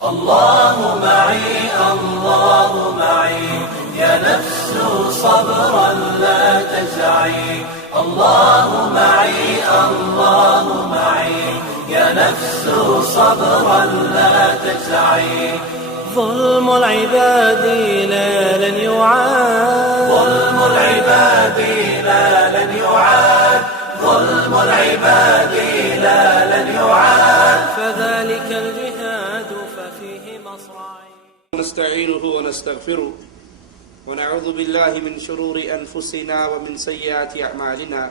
الله معي الله معي يا نفس صبرا لا تجزعي الله معي الله معي يا نفس صبرا لا تجزعي ظلم العباد لا لن يعاد ظلم العباد لا لن يعاد ظلم العباد لا لن يعاد فذلك الجهاد ففيه مصرعي نستعينه ونستغفره ونعوذ بالله من شرور أنفسنا ومن سيئات أعمالنا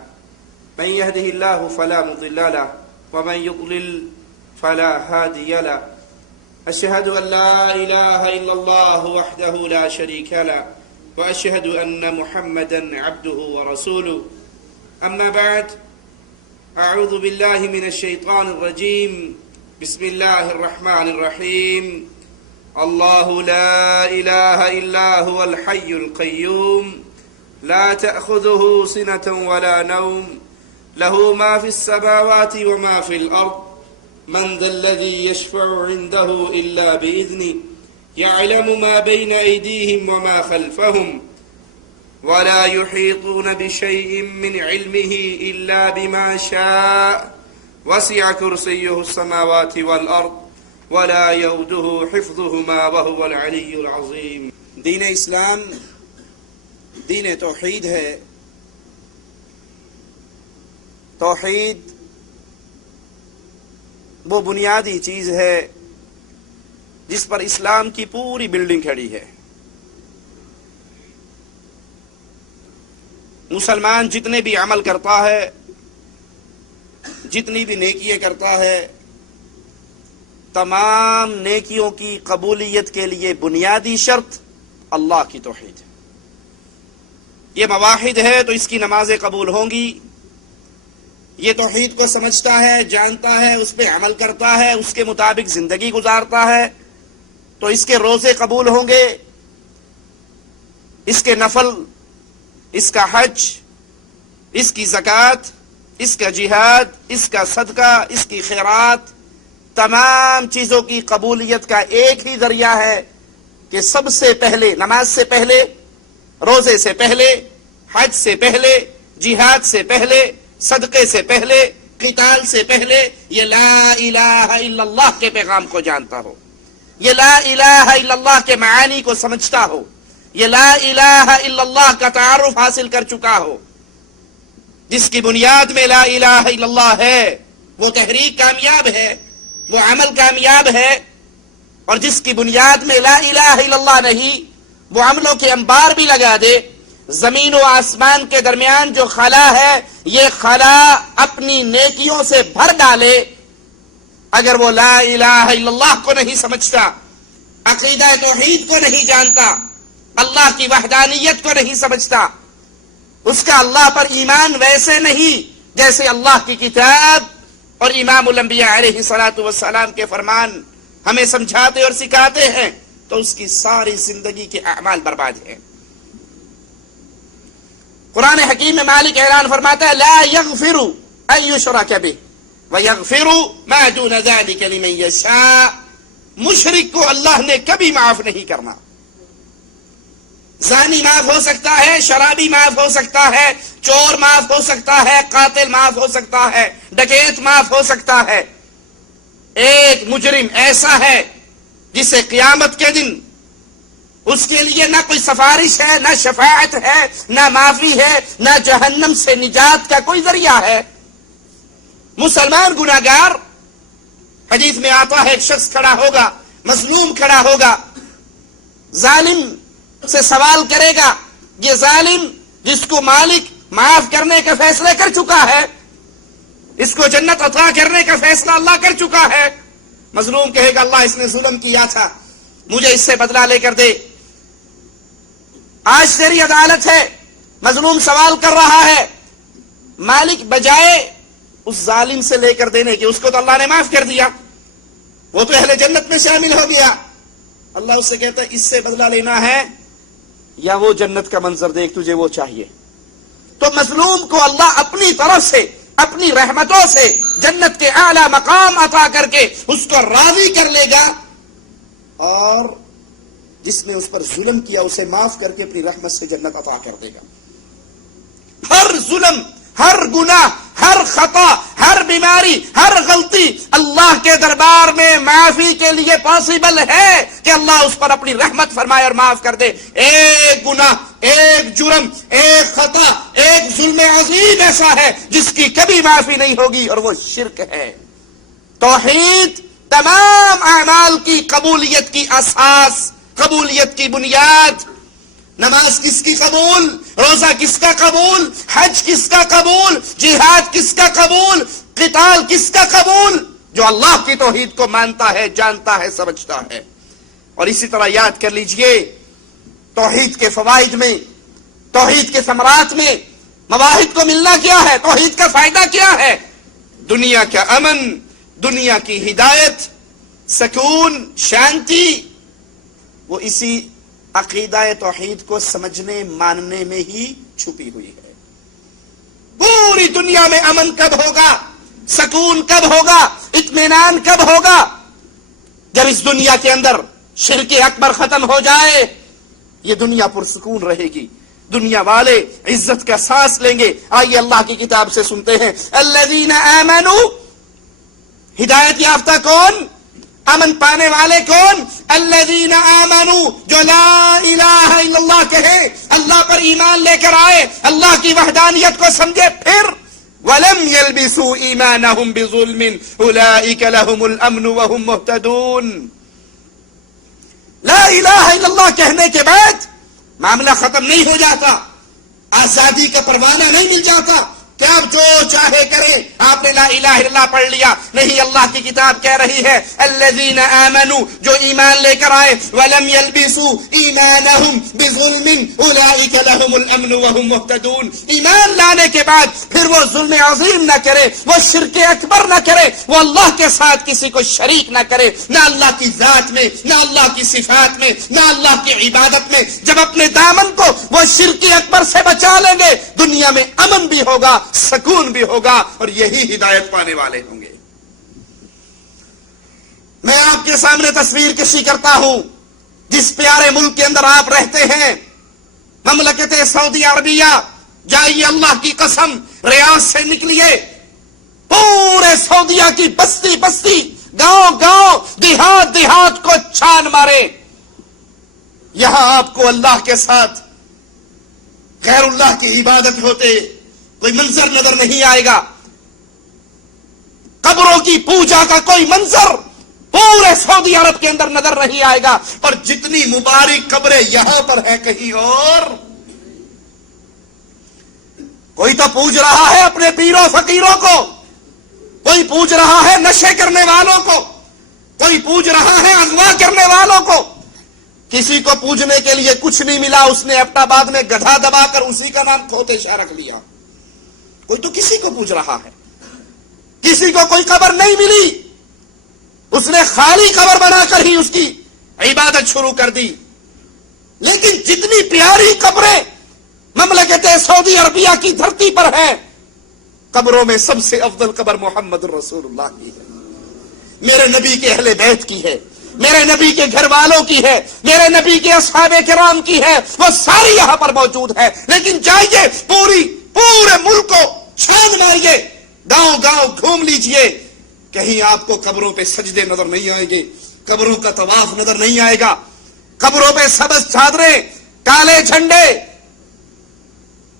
من يهده الله فلا مضل له ومن يضلل فلا هادي له أشهد أن لا إله إلا الله وحده لا شريك له وأشهد أن محمدا عبده ورسوله أما بعد أعوذ بالله من الشيطان الرجيم بسم الله الرحمن الرحيم الله لا إله إلا هو الحي القيوم لا تأخذه سنة ولا نوم له ما في السماوات وما في الأرض من ذا الذي يشفع عنده إلا بإذنه يعلم ما بين أيديهم وما خلفهم ولا يحيطون بشيء من علمه إلا بما شاء وسع كرسيه السماوات والأرض ولا يؤوده حفظهما وهو العلي العظيم. دین اسلام دین توحید ہے. توحید وہ بنیادی چیز ہے جس پر اسلام کی پوری بلڈنگ کھڑی ہے. مسلمان جتنے بھی عمل کرتا ہے، جتنی بھی نیکیاں کرتا ہے، تمام نیکیوں کی قبولیت کے لیے بنیادی شرط اللہ کی توحید ہے. یہ موحد ہے تو اس کی نمازیں قبول ہوں گی. یہ توحید کو سمجھتا ہے، جانتا ہے، اس پہ عمل کرتا ہے، اس کے مطابق زندگی گزارتا ہے تو اس کے روزے قبول ہوں گے، اس کے نفل، اس کا حج، اس کی زکوٰۃ، اس کا جہاد، اس کا صدقہ، اس کی خیرات، تمام چیزوں کی قبولیت کا ایک ہی ذریعہ ہے کہ سب سے پہلے، نماز سے پہلے، روزے سے پہلے، حج سے پہلے، جہاد سے پہلے، صدقے سے پہلے، قتال سے پہلے یہ لا الہ الا اللہ کے پیغام کو جانتا ہو، یہ لا الہ الا اللہ کے معانی کو سمجھتا ہو، یہ لا الہ الا اللہ کا تعارف حاصل کر چکا ہو. جس کی بنیاد میں لا الہ الا اللہ ہے وہ تحریک کامیاب ہے، وہ عمل کامیاب ہے. اور جس کی بنیاد میں لا الہ الا اللہ نہیں، وہ عملوں کے انبار بھی لگا دے. زمین و آسمان کے درمیان جو خلا ہے یہ خلا اپنی نیکیوں سے بھر ڈالے. اگر وہ لا الہ الا اللہ کو نہیں سمجھتا، عقیدہ توحید کو نہیں جانتا، اللہ کی وحدانیت کو نہیں سمجھتا، اس کا اللہ پر ایمان ویسے نہیں جیسے اللہ کی کتاب اور امام الانبیاء علیہ الصلوۃ والسلام کے فرمان ہمیں سمجھاتے اور سکھاتے ہیں، تو اس کی ساری زندگی کے اعمال برباد ہیں. قرآن حکیم میں مالک اعلان فرماتا ہے لا یغفر ان یشرک بہ ویغفر ما دون ذلک لمن یشاء. مشرک کو اللہ نے کبھی معاف نہیں کرنا. زانی معاف ہو سکتا ہے، شرابی معاف ہو سکتا ہے، چور معاف ہو سکتا ہے، قاتل معاف ہو سکتا ہے، ڈکیت معاف ہو سکتا ہے. ایک مجرم ایسا ہے جسے قیامت کے دن اس کے لیے نہ کوئی سفارش ہے، نہ شفاعت ہے، نہ معافی ہے، نہ جہنم سے نجات کا کوئی ذریعہ ہے. مسلمان گناہگار، حدیث میں آتا ہے ایک شخص کھڑا ہوگا، مظلوم کھڑا ہوگا، ظالم سے سوال کرے گا. یہ ظالم جس کو مالک معاف کرنے کا فیصلہ کر چکا ہے، اس کو جنت عطا کرنے کا فیصلہ اللہ کر چکا ہے. مظلوم کہے گا اللہ اس نے ظلم کیا تھا، مجھے اس سے بدلہ لے کر دے. آج تیری عدالت ہے. مظلوم سوال کر رہا ہے، مالک بجائے اس ظالم سے لے کر دینے کے، اس کو تو اللہ نے معاف کر دیا، وہ تو اہل جنت میں شامل ہو گیا. اللہ اس سے کہتا ہے اس سے بدلہ لینا ہے یا وہ جنت کا منظر دیکھ تجھے وہ چاہیے. تو مظلوم کو اللہ اپنی طرف سے، اپنی رحمتوں سے جنت کے اعلی مقام عطا کر کے اس کو راضی کر لے گا اور جس نے اس پر ظلم کیا اسے معاف کر کے اپنی رحمت سے جنت عطا کر دے گا۔ ہر ظلم، ہر گناہ، ہر خطا، ہر بیماری، ہر غلطی اللہ کے دربار میں معافی کے لیے پاسبل ہے کہ اللہ اس پر اپنی رحمت فرمائے اور معاف کر دے۔ ایک گناہ، ایک جرم، ایک خطا، ایک ظلم عظیم ایسا ہے جس کی کبھی معافی نہیں ہوگی، اور وہ شرک ہے۔ توحید تمام اعمال کی قبولیت کی اساس، قبولیت کی بنیاد۔ نماز کس کی قبول، روزہ کس کا قبول، حج کس کا قبول، جہاد کس کا قبول، قتال کس کا قبول؟ جو اللہ کی توحید کو مانتا ہے، جانتا ہے، سمجھتا ہے۔ اور اسی طرح یاد کر لیجئے، توحید کے فوائد میں، توحید کے ثمرات میں مواحد کو ملنا کیا ہے، توحید کا فائدہ کیا ہے؟ دنیا کا امن، دنیا کی ہدایت، سکون، شانتی، وہ اسی عقیدہ توحید کو سمجھنے ماننے میں ہی چھپی ہوئی ہے۔ پوری دنیا میں امن کب ہوگا، سکون کب ہوگا، اطمینان کب ہوگا؟ جب اس دنیا کے اندر شرک اکبر ختم ہو جائے، یہ دنیا پرسکون رہے گی، دنیا والے عزت کا سانس لیں گے۔ آئیے اللہ کی کتاب سے سنتے ہیں، الذین آمنوا، ہدایت یافتہ کون، امن پانے والے کون؟ الذین آمنوا، جو لا الہ الا اللہ کہے، اللہ پر ایمان لے کر آئے، اللہ کی وحدانیت کو سمجھے، پھر وَلَمْ يَلْبِسُوا إِيمَانَهُمْ بِظُلْمٍ أُولَئِكَ لَهُمُ الْأَمْنُ وَهُمْ مُهْتَدُونَ۔ لا الہ الا اللہ کہنے کے بعد معاملہ ختم نہیں ہو جاتا، آزادی کا پروانہ نہیں مل جاتا کہ آپ جو چاہے کریں، آپ نے لا الہ الا اللہ پڑھ لیا۔ نہیں، اللہ کی کتاب کہہ رہی ہے الذین آمنوا، جو ایمان لے کر آئے، ولم یلبسوا ایمانہم بظلم اولئک لہم الامن وہم مہتدون۔ ایمان لانے کے بعد پھر وہ ظلم عظیم نہ کرے، وہ شرک اکبر نہ کرے، وہ اللہ کے ساتھ کسی کو شریک نہ کرے، نہ اللہ کی ذات میں، نہ اللہ کی صفات میں، نہ اللہ کی عبادت میں۔ جب اپنے دامن کو وہ شرک اکبر سے بچا لیں گے، دنیا میں امن بھی ہوگا، سکون بھی ہوگا، اور یہی ہدایت پانے والے ہوں گے۔ میں آپ کے سامنے تصویر کشی کرتا ہوں جس پیارے ملک کے اندر آپ رہتے ہیں، مملکت سعودی عربیہ۔ جائیے، اللہ کی قسم، ریاض سے نکلیے، پورے سعودیہ کی بستی بستی، گاؤں گاؤں، دیہات دیہات کو چھان مارے، یہاں آپ کو اللہ کے ساتھ غیر اللہ کی عبادت ہوتے کوئی منظر نظر نہیں آئے گا، قبروں کی پوجا کا کوئی منظر پورے سعودی عرب کے اندر نظر نہیں آئے گا۔ اور جتنی مبارک قبریں یہاں پر ہیں، کہیں اور کوئی تو پوج رہا ہے اپنے پیروں فقیروں کو، کوئی پوج رہا ہے نشے کرنے والوں کو، کوئی پوج رہا ہے اغوا کرنے والوں کو۔ کسی کو پوجنے کے لیے کچھ نہیں ملا، اس نے اپنا بعد میں گدھا دبا کر اسی کا نام کھوتے شاہ رکھ لیا۔ کوئی تو کسی کو پوج رہا ہے، کسی کو کوئی قبر نہیں ملی، اس نے خالی قبر بنا کر ہی اس کی عبادت شروع کر دی۔ لیکن جتنی پیاری قبریں مملکت سعودی عربیہ کی دھرتی پر ہیں، قبروں میں سب سے افضل قبر محمد رسول اللہ کی ہے، میرے نبی کے اہل بیت کی ہے، میرے نبی کے گھر والوں کی ہے، میرے نبی کے اصحاب کرام کی ہے، وہ ساری یہاں پر موجود ہے۔ لیکن جائیے، پورے ملک کو چھان ماریے، گاؤں گاؤں گھوم لیجئے، کہیں آپ کو قبروں پہ سجدے نظر نہیں آئیں گے، قبروں کا طواف نظر نہیں آئے گا، قبروں پہ سبز چادریں، کالے جھنڈے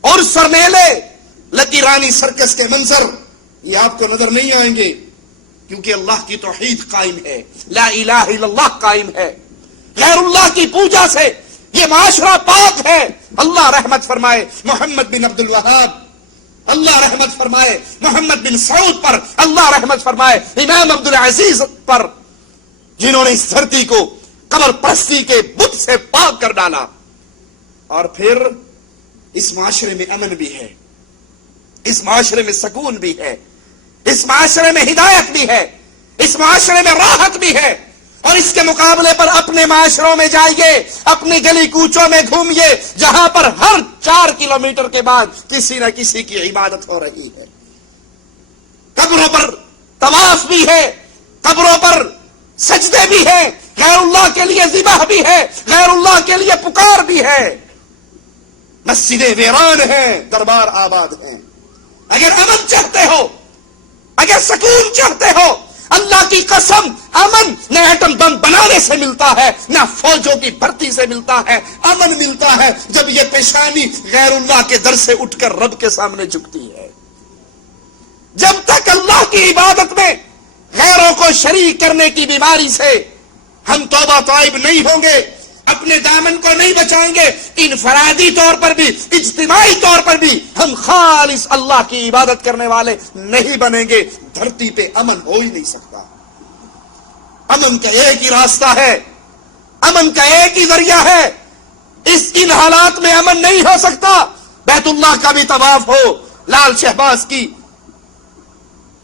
اور سرمیلے، لکی رانی سرکس کے منظر، یہ آپ کو نظر نہیں آئیں گے، کیونکہ اللہ کی توحید قائم ہے، لا الہ الا اللہ قائم ہے۔ غیر اللہ کی پوجا سے یہ معاشرہ پاک ہے۔ اللہ رحمت فرمائے محمد بن عبد الوہاب، اللہ رحمت فرمائے محمد بن سعود پر، اللہ رحمت فرمائے امام عبد العزیز پر، جنہوں نے اس دھرتی کو قبر پرستی کے بت سے پاک کر ڈالا۔ اور پھر اس معاشرے میں امن بھی ہے، اس معاشرے میں سکون بھی ہے، اس معاشرے میں ہدایت بھی ہے، اس معاشرے میں راحت بھی ہے۔ اور اس کے مقابلے پر اپنے معاشروں میں جائیے، اپنی گلی کوچوں میں گھومیے، جہاں پر ہر 4 کلومیٹر کے بعد کسی نہ کسی کی عبادت ہو رہی ہے، قبروں پر طواف بھی ہے، قبروں پر سجدے بھی ہیں، غیر اللہ کے لیے ذبح بھی ہے، غیر اللہ کے لیے پکار بھی ہے، مسجدیں ویران ہیں، دربار آباد ہیں۔ اگر امن چاہتے ہو، اگر سکون چاہتے ہو، اللہ کی قسم امن نہ ایٹم بم بنانے سے ملتا ہے، نہ فوجوں کی بھرتی سے ملتا ہے۔ امن ملتا ہے جب یہ پیشانی غیر اللہ کے در سے اٹھ کر رب کے سامنے جھکتی ہے۔ جب تک اللہ کی عبادت میں غیروں کو شریک کرنے کی بیماری سے ہم توبہ طائب نہیں ہوں گے، اپنے دامن کو نہیں بچائیں گے، انفرادی طور پر بھی اجتماعی طور پر بھی ہم خالص اللہ کی عبادت کرنے والے نہیں بنیں گے، دھرتی پہ امن ہو ہی نہیں سکتا۔ امن کا ایک ہی راستہ ہے، امن کا ایک ہی ذریعہ ہے۔ ان حالات میں امن نہیں ہو سکتا۔ بیت اللہ کا بھی طواف ہو، لال شہباز کی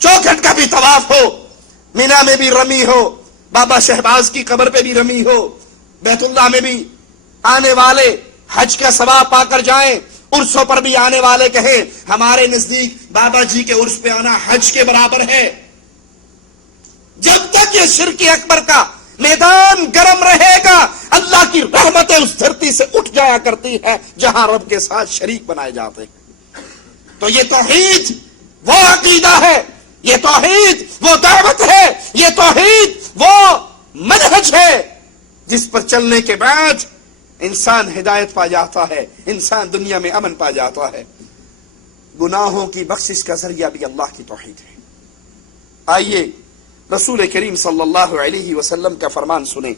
چوکھٹ کا بھی طواف ہو، مینا میں بھی رمی ہو، بابا شہباز کی قبر پہ بھی رمی ہو، بیت اللہ میں بھی آنے والے حج کا ثواب پا کر جائیں، عرسوں پر بھی آنے والے کہیں ہمارے نزدیک بابا جی کے عرس پہ آنا حج کے برابر ہے۔ جب تک یہ شرک اکبر کا میدان گرم رہے گا، اللہ کی رحمتیں اس دھرتی سے اٹھ جایا کرتی ہے جہاں رب کے ساتھ شریک بنائے جاتے ہیں۔ تو یہ توحید وہ عقیدہ ہے، یہ توحید وہ دعوت ہے، یہ توحید وہ منہج ہے جس پر چلنے کے بعد انسان ہدایت پا جاتا ہے، انسان دنیا میں امن پا جاتا ہے۔ گناہوں کی بخشش کا ذریعہ بھی اللہ کی توحید ہے۔ آئیے رسول کریم صلی اللہ علیہ وسلم کا فرمان سنیں۔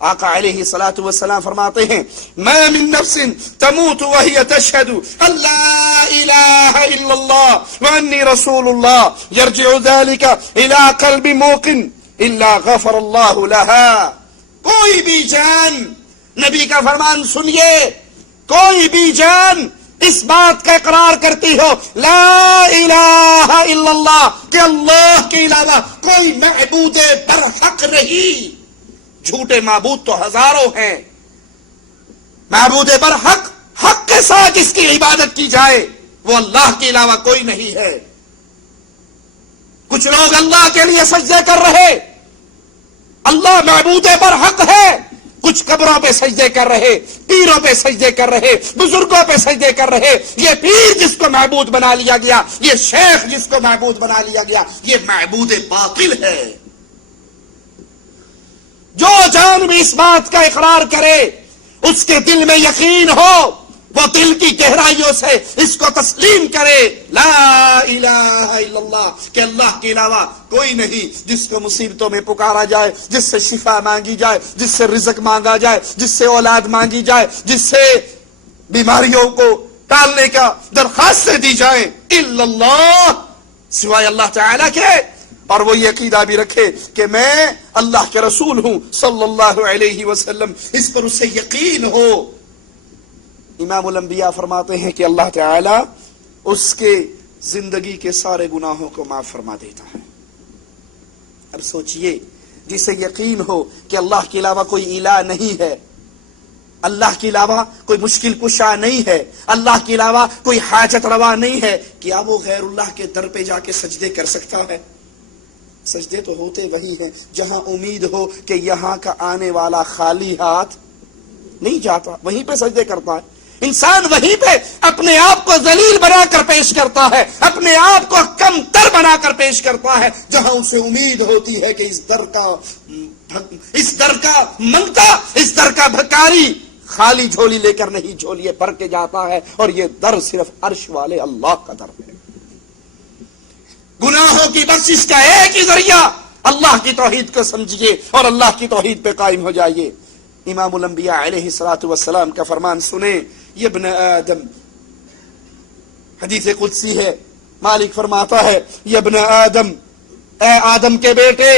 آقا علیہ الصلوۃ والسلام فرماتے ہیں، ما من نفس تموت وهي تشهد ان لا اله الا الله واني رسول الله يرجع ذلك الى قلب موقن الا غفر الله لها۔ کوئی بھی جان، نبی کا فرمان سنیے، کوئی بھی جان اس بات کا اقرار کرتی ہو لا الہ الا اللہ کہ اللہ کے علاوہ کوئی معبود برحق نہیں۔ جھوٹے معبود تو ہزاروں ہیں، معبود برحق حق کے ساتھ جس کی عبادت کی جائے وہ اللہ کے علاوہ کوئی نہیں ہے۔ کچھ لوگ اللہ کے لیے سجدے کر رہے، اللہ معبود برحق ہے، کچھ قبروں پہ سجدے کر رہے، پیروں پہ سجدے کر رہے، بزرگوں پہ سجدے کر رہے۔ یہ پیر جس کو معبود بنا لیا گیا، یہ شیخ جس کو معبود بنا لیا گیا، یہ معبود باطل ہے۔ جو جان بھی اس بات کا اقرار کرے، اس کے دل میں یقین ہو، وہ دل کی گہرائیوں سے اس کو تسلیم کرے لا الہ الا اللہ کہ اللہ کے علاوہ کوئی نہیں جس کو مصیبتوں میں پکارا جائے، جس سے شفا مانگی جائے، جس سے رزق مانگا جائے، جس سے اولاد مانگی جائے، جس سے بیماریوں کو ٹالنے کا درخواستیں دی جائیں، الا اللہ، سوائے اللہ تعالیٰ کے۔ اور وہ یہ عقیدہ بھی رکھے کہ میں اللہ کے رسول ہوں صلی اللہ علیہ وسلم، اس پر اسے یقین ہو۔ امام الانبیاء فرماتے ہیں کہ اللہ تعالی اس کے زندگی کے سارے گناہوں کو معاف فرما دیتا ہے۔ اب سوچئے، جسے یقین ہو کہ اللہ کے علاوہ کوئی الہ نہیں ہے، اللہ کے علاوہ کوئی مشکل کشا نہیں ہے، اللہ کے علاوہ کوئی حاجت روا نہیں ہے، کیا وہ غیر اللہ کے در پہ جا کے سجدے کر سکتا ہے؟ سجدے تو ہوتے وہی ہیں جہاں امید ہو کہ یہاں کا آنے والا خالی ہاتھ نہیں جاتا، وہیں پہ سجدے کرتا ہے۔ انسان وہیں پہ اپنے آپ کو ذلیل بنا کر پیش کرتا ہے، اپنے آپ کو کم تر بنا کر پیش کرتا ہے، جہاں اسے امید ہوتی ہے کہ اس در کا منگتا، اس در کا بھکاری خالی جھولی لے کر نہیں، جھولیے بھر کے جاتا ہے، اور یہ در صرف عرش والے اللہ کا در ہے۔ گناہوں کی بخشش کا ایک ہی ذریعہ اللہ کی توحید کو سمجھیے اور اللہ کی توحید پہ قائم ہو جائیے۔ امام الانبیاء علیہ الصلوۃ والسلام کا فرمان سنیں، یہ ابن آدم، حدیث قدسی ہے، مالک فرماتا ہے یہ ابن آدم، اے آدم کے بیٹے،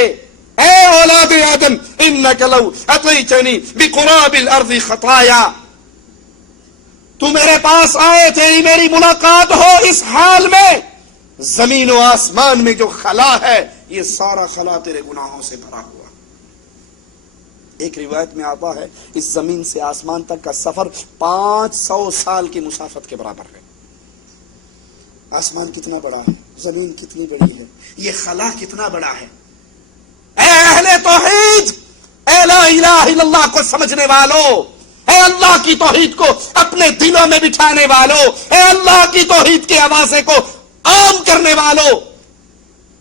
اے اولاد آدم، انک لو اتیتنی بقراب الارض خطایا، تو میرے پاس آئے تیری میری ملاقات ہو اس حال میں زمین و آسمان میں جو خلا ہے یہ سارا خلا تیرے گناہوں سے بھرا ہوا۔ ایک روایت میں آتا ہے اس زمین سے آسمان تک کا سفر 500 سال کی مسافت کے برابر ہے۔ آسمان کتنا بڑا ہے، زمین کتنی بڑی ہے، یہ خلا کتنا بڑا ہے۔ اے اہل توحید، اے لا الہ الا اللہ کو سمجھنے والوں، اے اللہ کی توحید کو اپنے دلوں میں بٹھانے والوں، اے اللہ کی توحید کے آوازے کو عام کرنے والوں،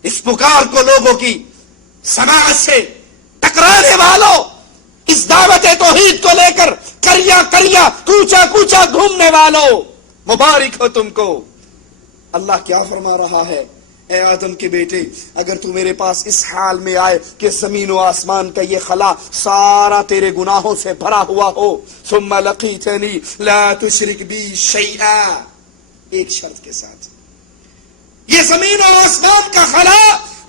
اس پکار کو لوگوں کی سماعت سے ٹکرانے والوں، اس دعوت توحید کو لے کر کریا کریا کوچا کوچا گھومنے والوں، مبارک ہو تم کو۔ اللہ کیا فرما رہا ہے؟ اے آدم کے بیٹے، اگر تو میرے پاس اس حال میں آئے کہ زمین و آسمان کا یہ خلا سارا تیرے گناہوں سے بھرا ہوا ہو، ثم لقیتنی لا تشرک بی شیئا، ایک شرط کے ساتھ، یہ زمین و آسمان کا خلا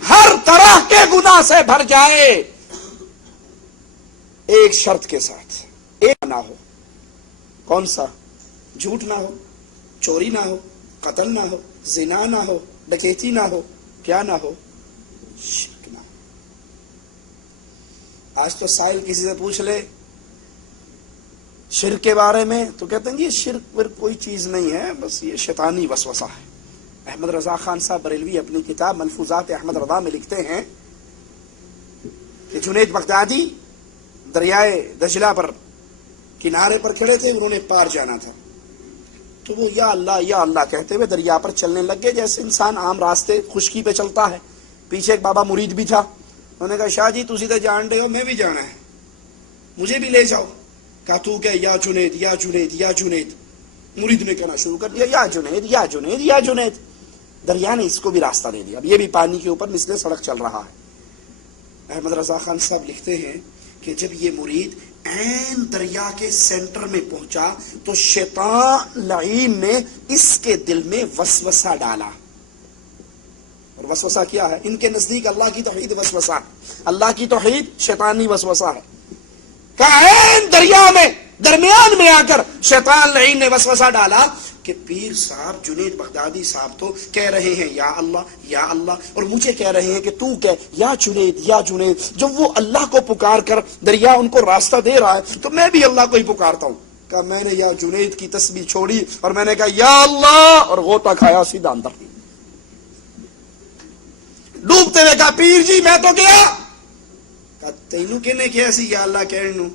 ہر طرح کے گناہ سے بھر جائے، ایک شرط کے ساتھ، ایک نہ ہو، کون سا؟ جھوٹ نہ ہو، چوری نہ ہو، قتل نہ ہو، زنا نہ ہو، ڈکیتی نہ ہو، کیا نہ ہو؟ شرک نہ ہو۔ آج تو سائل کسی سے پوچھ لے شرک کے بارے میں تو کہتے ہیں یہ شرک پر کوئی چیز نہیں ہے، بس یہ شیطانی وسوسہ ہے۔ احمد رضا خان صاحب بریلوی اپنی کتاب ملفوظات احمد رضا میں لکھتے ہیں کہ جنید بغدادی دریائے دجلہ پر کنارے پر کھڑے تھے، انہوں نے پار جانا تھا، تو وہ یا اللہ کہتے ہوئے دریا پر چلنے لگ گئے جیسے انسان عام راستے خشکی پہ چلتا ہے۔ پیچھے ایک بابا مرید بھی تھا، انہوں نے کہا شاہ جی تسی تو جان رہے ہو، میں بھی جانا ہے، مجھے بھی لے جاؤ۔ کہا تو کہ یا جنید یا جنید یا جنید، مرید نے کہنا شروع کر دیا یا جنید یا جنید یا جنید، دریا نے اس کو بھی راستہ دے دیا، اب یہ بھی پانی کے اوپر مثل سڑک چل رہا ہے۔ احمد رضا خان صاحب لکھتے ہیں کہ جب یہ مرید عین دریا کے سینٹر میں پہنچا تو شیطان لعین نے اس کے دل میں وسوسہ ڈالا، اور وسوسہ کیا ہے؟ ان کے نزدیک اللہ کی توحید وسوسہ ہے، اللہ کی توحید شیطانی وسوسہ ہے۔ کہ عین دریا میں درمیان میں آ کر شیطان لعین نے وسوسہ ڈالا کہ پیر صاحب جنید بغدادی صاحب تو کہہ رہے ہیں یا اللہ، اور مجھے کہہ رہے ہیں کہ تو کہہ یا جنید۔ جب وہ اللہ کو پکار کر دریا ان کو راستہ دے رہا ہے تو میں بھی اللہ کو ہی پکارتا ہوں۔ کہا میں نے یا جنید کی تسبیح چھوڑی اور میں نے کہا یا اللہ، اور غوطہ کھایا سیدھا اندر، ڈوبتے ہوئے کہا پیر جی میں تو گیا۔ کہا تینوں کہنے کیا سی یا اللہ کہنے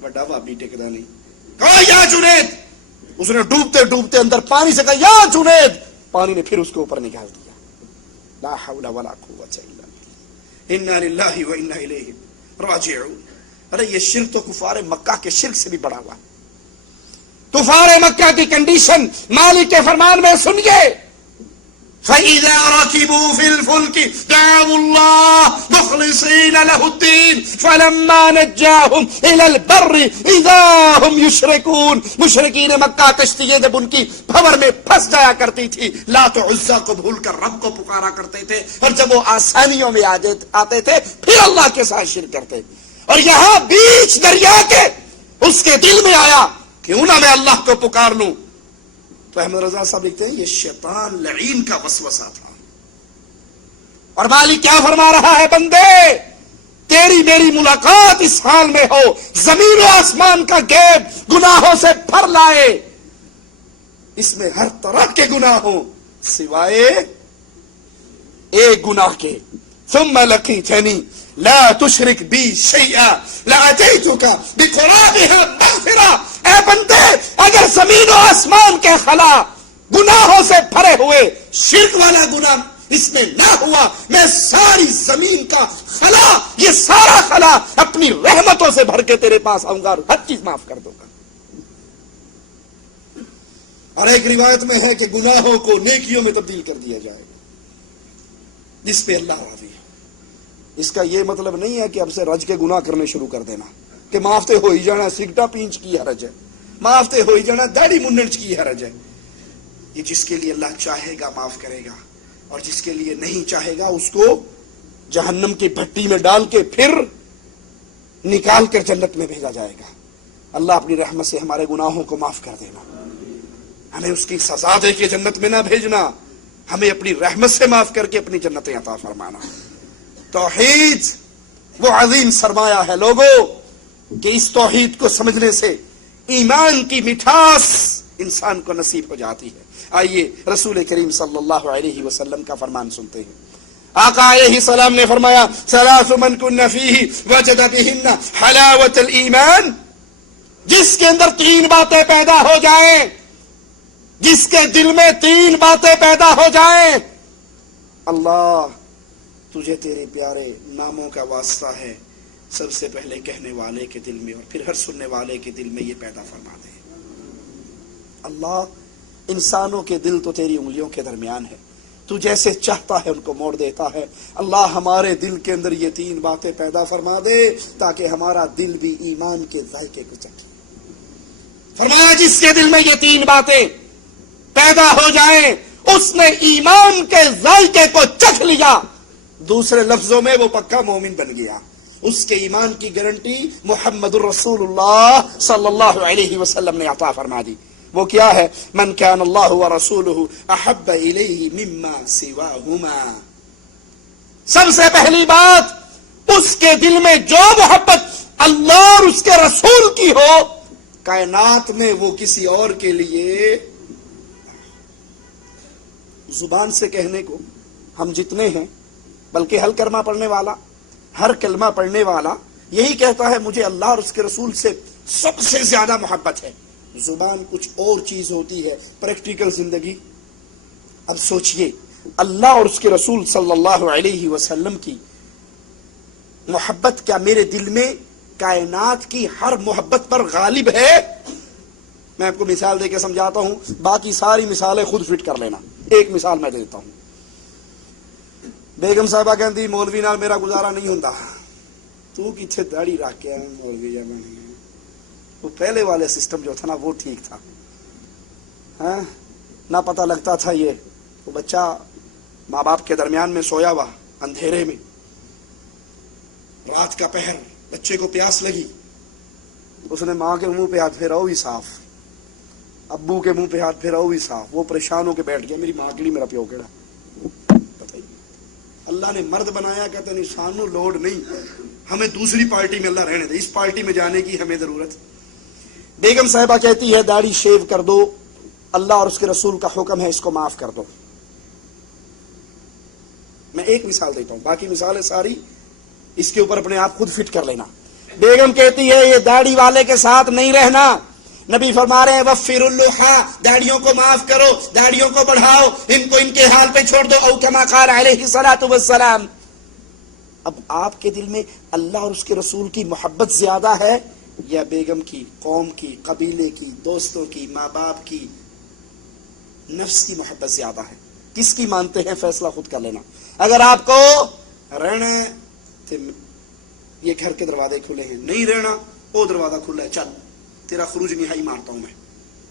بڑا بابی ٹکدا نہیں۔ کہا یا جنید، اس نے ڈوبتے ڈوبتے اندر پانی سے کہا یا جنید، پانی نے پھر اس کے اوپر نکال دیا۔ لا حول ولا قوت الا باللہ، انا للہ و انا الیہ راجعون۔ ارے یہ شرک تو کفار مکہ کے شرک سے بھی بڑا ہوا۔ کفار مکہ کی کنڈیشن مالک کے فرمان میں سنیے، فَإِذَا رَكِبُوا فِي الْفُلْكِ دَعَوُا اللَّهَ مُخْلِصِينَ لَهُ الدِّينَ فَلَمَّا نَجَّاهُمْ إِلَى الْبَرِّ إِذَا هُمْ يُشْرِكُونَ۔ مشرکین مکہ کشتیاں جب ان کی بھنور میں پھنس جایا کرتی تھی، لات و عزا کو بھول کر رب کو پکارا کرتے تھے، اور جب وہ آسانیوں میں آتے تھے پھر اللہ کے ساتھ شرک کرتے۔ اور یہاں بیچ دریا کے اس کے دل میں آیا کیوں نہ میں اللہ کو پکار لوں۔ تو احمد رضا صاحب لکھتے ہیں یہ شیطان لعین کا وسوسہ تھا۔ اور مالک کیا فرما رہا ہے؟ بندے تیری میری ملاقات اس حال میں ہو، زمین و آسمان کا گیپ گناہوں سے بھر لائے، اس میں ہر طرح کے گناہ ہوں سوائے ایک گناہ کے، ثم لقیتنی لا تشرک بی شیئا لاتیتک بقرابها مغفرہ۔ اے بندے اگر زمین و آسمان کے خلا گناہوں سے بھرے ہوئے شرک والا گناہ اس میں نہ ہوا، میں ساری زمین کا خلا، یہ سارا خلا اپنی رحمتوں سے بھر کے تیرے پاس آؤں گا اور ہر چیز معاف کر دوں گا۔ اور ایک روایت میں ہے کہ گناہوں کو نیکیوں میں تبدیل کر دیا جائے گا، جس پہ اللہ راضی ہے۔ اس کا یہ مطلب نہیں ہے کہ اب سے رج کے گناہ کرنے شروع کر دینا کہ معاف تے ہو ہی جانا، سگٹا پینچ کی حرج ہے، معاف تے ہو ہی جانا، داڑھی منڈ کی حرج ہے۔ یہ جس کے لیے اللہ چاہے گا معاف کرے گا، اور جس کے لیے نہیں چاہے گا اس کو جہنم کی بھٹی میں ڈال کے پھر نکال کر جنت میں بھیجا جائے گا۔ اللہ اپنی رحمت سے ہمارے گناہوں کو معاف کر دینا، ہمیں اس کی سزا دے کے جنت میں نہ بھیجنا، ہمیں اپنی رحمت سے معاف کر کے اپنی جنتیں عطا فرمانا۔ توحید وہ عظیم سرمایہ ہے لوگوں کہ اس توحید کو سمجھنے سے ایمان کی مٹھاس انسان کو نصیب ہو جاتی ہے۔ آئیے رسول کریم صلی اللہ علیہ وسلم کا فرمان سنتے ہیں۔ آقا علیہ السلام نے فرمایا ثلاث من کن فیہ وجد بہن حلاوت الایمان، جس کے اندر 3 باتیں پیدا ہو جائیں، جس کے دل میں 3 باتیں پیدا ہو جائیں، اللہ تجھے تیرے پیارے ناموں کا واسطہ ہے، سب سے پہلے کہنے والے کے دل میں اور پھر ہر سننے والے کے دل میں یہ پیدا فرما دے۔ اللہ انسانوں کے دل تو تیری انگلیوں کے درمیان ہے، تو جیسے چاہتا ہے ان کو موڑ دیتا ہے۔ اللہ ہمارے دل کے اندر یہ 3 باتیں پیدا فرما دے تاکہ ہمارا دل بھی ایمان کے ذائقے کو چکھے۔ فرمایا جس کے دل میں یہ 3 باتیں پیدا ہو جائیں اس نے ایمان کے ذائقے کو چکھ لیا، دوسرے لفظوں میں وہ پکا مومن بن گیا۔ اس کے ایمان کی گارنٹی محمد الرسول اللہ صلی اللہ علیہ وسلم نے عطا فرما دی۔ وہ کیا ہے؟ من کان اللہ ورسولہ احب الیہ مما سواہما، سب سے پہلی بات اس کے دل میں جو محبت اللہ اور اس کے رسول کی ہو کائنات میں وہ کسی اور کے لیے، زبان سے کہنے کو ہم جتنے ہیں، بلکہ ہر کلمہ پڑھنے والا یہی کہتا ہے مجھے اللہ اور اس کے رسول سے سب سے زیادہ محبت ہے۔ زبان کچھ اور چیز ہوتی ہے، پریکٹیکل زندگی۔ اب سوچئے اللہ اور اس کے رسول صلی اللہ علیہ وسلم کی محبت کیا میرے دل میں کائنات کی ہر محبت پر غالب ہے؟ میں آپ کو مثال دے کے سمجھاتا ہوں، باقی ساری مثالیں خود فٹ کر لینا۔ ایک مثال میں دیتا ہوں۔ بیگم صاحبہ کہتی مولوی نال میرا گزارا نہیں ہوتا، تو کتنے داڑھی رکھ کے مولوی جا میں، وہ پہلے والے سسٹم جو تھا نا وہ ٹھیک تھا، ہاں نہ پتہ لگتا تھا یہ وہ بچہ ماں باپ کے درمیان میں سویا ہوا اندھیرے میں، رات کا پہر، بچے کو پیاس لگی، اس نے ماں کے منہ پہ ہاتھ پھیرا وہ بھی صاف، ابو کے منہ پہ ہاتھ پھیرا وہ بھی صاف، وہ پریشان ہو کے بیٹھ گیا میری ماں کیڑی میرا پیو کیڑا۔ اللہ نے مرد بنایا، کہتے ہیں انسانوں لوڈ نہیں، ہمیں دوسری پارٹی میں اللہ رہنے دے، اس پارٹی میں جانے کی ہمیں ضرورت۔ بیگم صاحبہ کہتی ہے داڑھی شیو کر دو، اللہ اور اس کے رسول کا حکم ہے اس کو معاف کر دو۔ میں ایک مثال دیتا ہوں، باقی مثالیں ساری اس کے اوپر اپنے آپ خود فٹ کر لینا۔ بیگم کہتی ہے یہ داڑھی والے کے ساتھ نہیں رہنا، نبی فرما رہے ہیں وفر اللحى، داڑھیوں کو معاف کرو، داڑھیوں کو بڑھاؤ، ان کو ان کے حال پہ چھوڑ دو، او کما قال علیہ الصلوۃ والسلام۔ اب آپ کے دل میں اللہ اور اس کے رسول کی محبت زیادہ ہے یا بیگم کی، قوم کی، قبیلے کی، دوستوں کی، ماں باپ کی، نفس کی محبت زیادہ ہے؟ کس کی مانتے ہیں؟ فیصلہ خود کر لینا۔ اگر آپ کو رہنا ہے تو یہ گھر کے دروازے کھلے ہیں، نہیں رہنا وہ دروازہ کھلا ہے، چل تیرا خروج نہائی مارتا ہوں میں،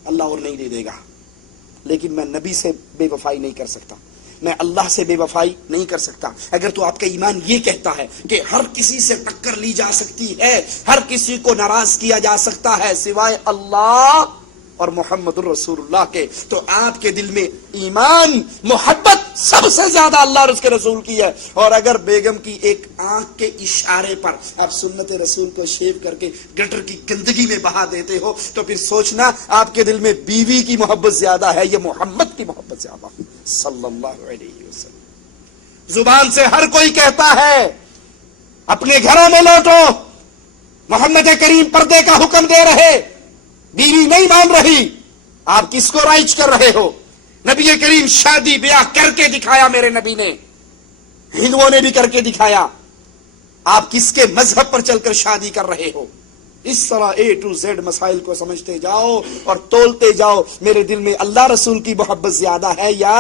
اللہ اور نہیں دے گا، لیکن میں نبی سے بے وفائی نہیں کر سکتا، میں اللہ سے بے وفائی نہیں کر سکتا۔ اگر تو آپ کا ایمان یہ کہتا ہے کہ ہر کسی سے ٹکر لی جا سکتی ہے، ہر کسی کو ناراض کیا جا سکتا ہے سوائے اللہ اور محمد الرسول اللہ کے، تو آپ کے دل میں ایمان، محبت سب سے زیادہ اللہ اور اس کے رسول کی ہے۔ اور اگر بیگم کی ایک آنکھ کے اشارے پر آپ سنت رسول کو شیو کر کے گٹر کی گندگی میں بہا دیتے ہو تو پھر سوچنا آپ کے دل میں بیوی کی محبت زیادہ ہے یا محمد کی محبت زیادہ صلی اللہ علیہ وسلم۔ زبان سے ہر کوئی کہتا ہے اپنے گھروں میں لوٹو، محمد کریم پردے کا حکم دے رہے، بیوی نہیں مان رہی، آپ کس کو رائج کر رہے ہو؟ نبی کریم شادی بیاہ کر کے دکھایا، میرے نبی نے، ہندوؤں نے بھی کر کے دکھایا، آپ کس کے مذہب پر چل کر شادی کر رہے ہو؟ اس طرح A to Z مسائل کو سمجھتے جاؤ اور تولتے جاؤ، میرے دل میں اللہ رسول کی محبت زیادہ ہے یا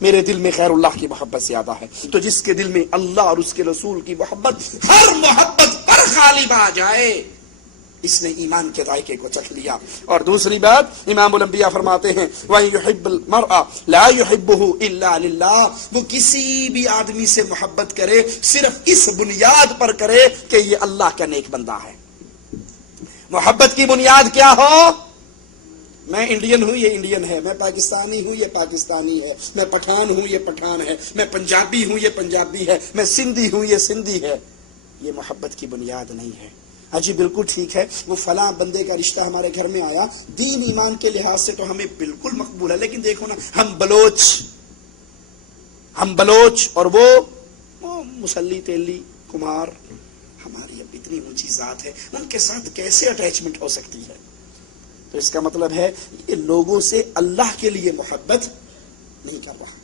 میرے دل میں خیر اللہ کی محبت زیادہ ہے؟ تو جس کے دل میں اللہ اور اس کے رسول کی محبت ہر محبت پر غالب آ جائے، اس نے ایمان کے ذائقے کو چکھ لیا۔ اور دوسری بات امام الانبیاء فرماتے ہیں وَإِن يُحِبُّ الْمَرْءَ لَا يُحِبُّهُ إِلَّا لِلَّهِ، وہ کسی بھی آدمی سے محبت کرے صرف اس بنیاد پر کرے کہ یہ اللہ کا نیک بندہ ہے۔ محبت کی بنیاد کیا ہو؟ میں انڈین ہوں یہ انڈین ہے، میں پاکستانی ہوں یہ پاکستانی ہے، میں پٹھان ہوں یہ پٹھان ہے، میں پنجابی ہوں یہ پنجابی ہے، میں سندھی ہوں یہ سندھی ہے۔ یہ محبت کی بنیاد نہیں ہے۔ جی بالکل ٹھیک ہے، وہ فلاں بندے کا رشتہ ہمارے گھر میں آیا، دین ایمان کے لحاظ سے تو ہمیں بالکل مقبول ہے، لیکن دیکھو نا ہم بلوچ، ہم بلوچ اور وہ مسلی تیلی کمار، ہماری اب اتنی اونچی ذات ہے، ان کے ساتھ کیسے اٹیچمنٹ ہو سکتی ہے؟ تو اس کا مطلب ہے یہ لوگوں سے اللہ کے لیے محبت نہیں کر رہا۔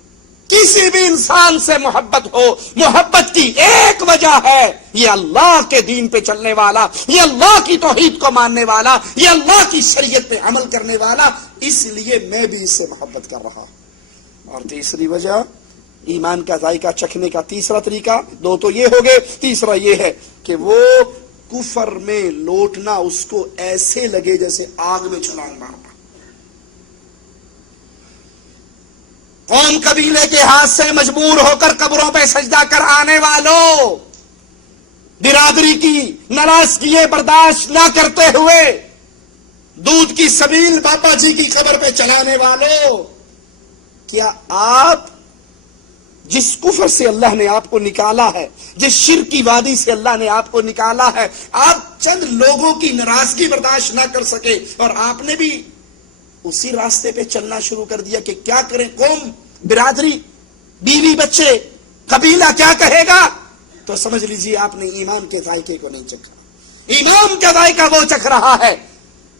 کسی بھی انسان سے محبت ہو، محبت کی ایک وجہ ہے یہ اللہ کے دین پہ چلنے والا، یہ اللہ کی توحید کو ماننے والا، یہ اللہ کی شریعت پہ عمل کرنے والا، اس لیے میں بھی اس سے محبت کر رہا۔ اور تیسری وجہ ایمان کا ذائقہ چکھنے کا تیسرا طریقہ، دو تو یہ ہو گئے، تیسرا یہ ہے کہ وہ کفر میں لوٹنا اس کو ایسے لگے جیسے آگ میں چھلانگ مارنا۔ قوم قبیلے کے ہاتھ سے مجبور ہو کر قبروں پہ سجدہ کر آنے والوں، برادری کی ناراضگی برداشت نہ کرتے ہوئے دودھ کی سبیل بابا جی کی قبر پہ چلانے والوں، کیا آپ جس کفر سے اللہ نے آپ کو نکالا ہے، جس شرک کی وادی سے اللہ نے آپ کو نکالا ہے، آپ چند لوگوں کی ناراضگی برداشت نہ کر سکے اور آپ نے بھی اسی راستے پہ چلنا شروع کر دیا کہ کیا کریں، قوم، برادری، بیوی، بچے، قبیلہ کیا کہے گا؟ تو سمجھ لیجیے آپ نے ایمان کے ذائقے کو نہیں چکھا۔ ایمان کا ذائقہ وہ چکھ رہا ہے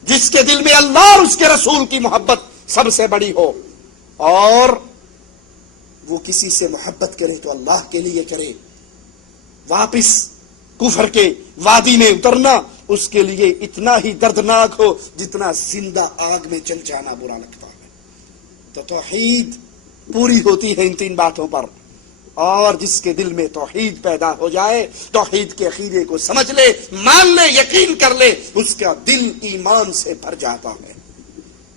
جس کے دل میں اللہ اور اس کے رسول کی محبت سب سے بڑی ہو، اور وہ کسی سے محبت کرے تو اللہ کے لیے کرے۔ واپس کفر کے وادی میں اترنا اس کے لیے اتنا ہی دردناک ہو جتنا زندہ آگ میں جل جانا برا لگتا ہے۔ تو توحید پوری ہوتی ہے ان تین باتوں پر، اور جس کے دل میں توحید پیدا ہو جائے، توحید کے عقیدے کو سمجھ لے، مان لے، یقین کر لے، اس کا دل ایمان سے بھر جاتا ہے۔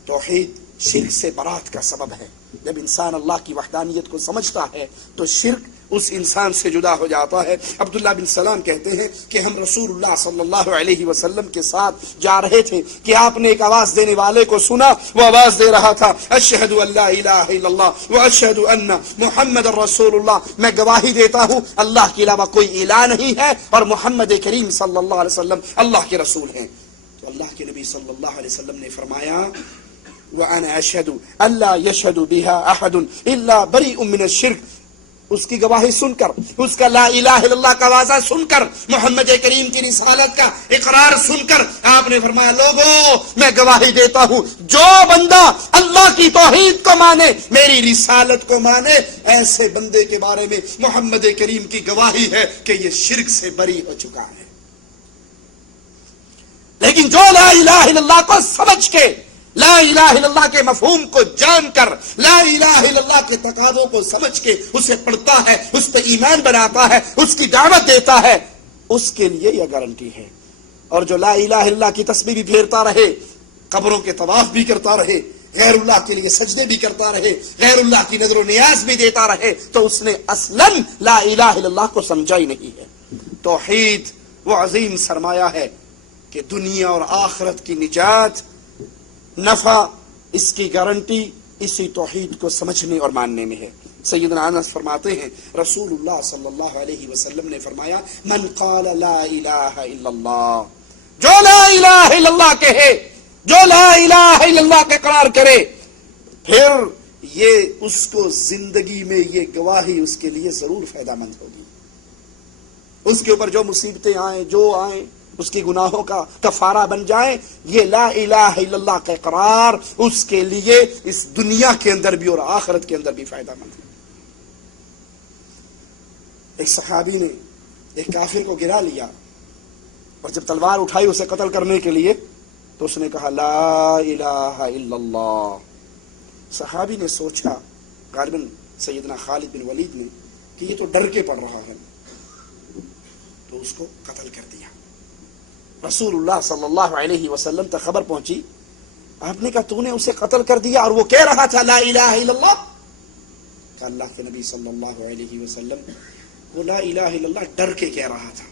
توحید شرک سے برات کا سبب ہے۔ جب انسان اللہ کی وحدانیت کو سمجھتا ہے تو شرک اس انسان سے جدا ہو جاتا ہے۔ عبداللہ بن سلام کہتے ہیں کہ ہم رسول اللہ صلی اللہ علیہ وسلم کے ساتھ جا رہے تھے کہ آپ نے ایک آواز دینے والے کو سنا، وہ آواز دے رہا تھا، اشہد ان لا الہ الا اللہ واشہد ان محمد رسول اللہ، میں گواہی دیتا ہوں اللہ کے علاوہ کوئی الہ نہیں ہے اور محمد کریم صلی اللہ علیہ وسلم اللہ کے رسول ہیں۔ تو اللہ کے نبی صلی اللہ علیہ وسلم نے فرمایا، وَأَنَا أَشْهَدُ أَلَّا يَشْهَدُ بِهَا أَحَدٌ إِلَّا بَرِيءٌ مِّنَ الشِّرْكِ، اس کی گواہی سن کر، اس کا لا الہ الا اللہ کا واضح سن کر، محمد کریم کی رسالت کا اقرار سن کر آپ نے فرمایا، لوگوں میں گواہی دیتا ہوں جو بندہ اللہ کی توحید کو مانے، میری رسالت کو مانے، ایسے بندے کے بارے میں محمد کریم کی گواہی ہے کہ یہ شرک سے بری ہو چکا ہے۔ لیکن جو لا الہ الا اللہ کو سمجھ کے، لا الہ الا اللہ کے مفہوم کو جان کر، لا الہ الا اللہ کے تقاضوں کو سمجھ کے اسے پڑھتا ہے، اس پہ ایمان بناتا ہے، اس کی دعوت دیتا ہے، اس کے لیے یہ گارنٹی ہے۔ اور جو لا الہ الا اللہ کی تسبیح بھی پھیرتا رہے، قبروں کے طواف بھی کرتا رہے، غیر اللہ کے لیے سجدے بھی کرتا رہے، غیر اللہ کی نظر و نیاز بھی دیتا رہے، تو اس نے اصلاً لا الہ الا اللہ کو سمجھا ہی نہیں ہے۔ توحید وہ عظیم سرمایہ ہے کہ دنیا اور آخرت کی نجات، نفع، اس کی گارنٹی اسی توحید کو سمجھنے اور ماننے میں ہے۔ سیدنا انس فرماتے ہیں رسول اللہ صلی اللہ علیہ وسلم نے فرمایا، من قال لا الہ الا اللہ، جو لا الہ الا اللہ کہے، جو لا الہ الا اللہ کا اقرار کرے، پھر یہ اس کو زندگی میں یہ گواہی اس کے لیے ضرور فائدہ مند ہوگی۔ اس کے اوپر جو مصیبتیں آئیں، جو آئیں، اس کی گناہوں کا کفارہ بن جائیں، یہ لا الہ الا اللہ کا اقرار اس کے لیے اس دنیا کے اندر بھی اور آخرت کے اندر بھی فائدہ مند ہے۔ ایک صحابی نے ایک کافر کو گرا لیا اور جب تلوار اٹھائی اسے قتل کرنے کے لیے تو اس نے کہا لا الہ الا اللہ۔ صحابی نے سوچا، غالباً سیدنا خالد بن ولید نے، کہ یہ تو ڈر کے پڑ رہا ہے، تو اس کو قتل کر دیا۔ رسول اللہ صلی اللہ علیہ وسلم تک خبر پہنچی، آپ نے کہا تو نے اسے قتل کر دیا اور وہ کہہ رہا تھا لا الہ الا اللہ؟ کہ اللہ کے نبی صلی اللہ علیہ وسلم وہ لا الہ الا اللہ ڈر کے کہہ رہا تھا،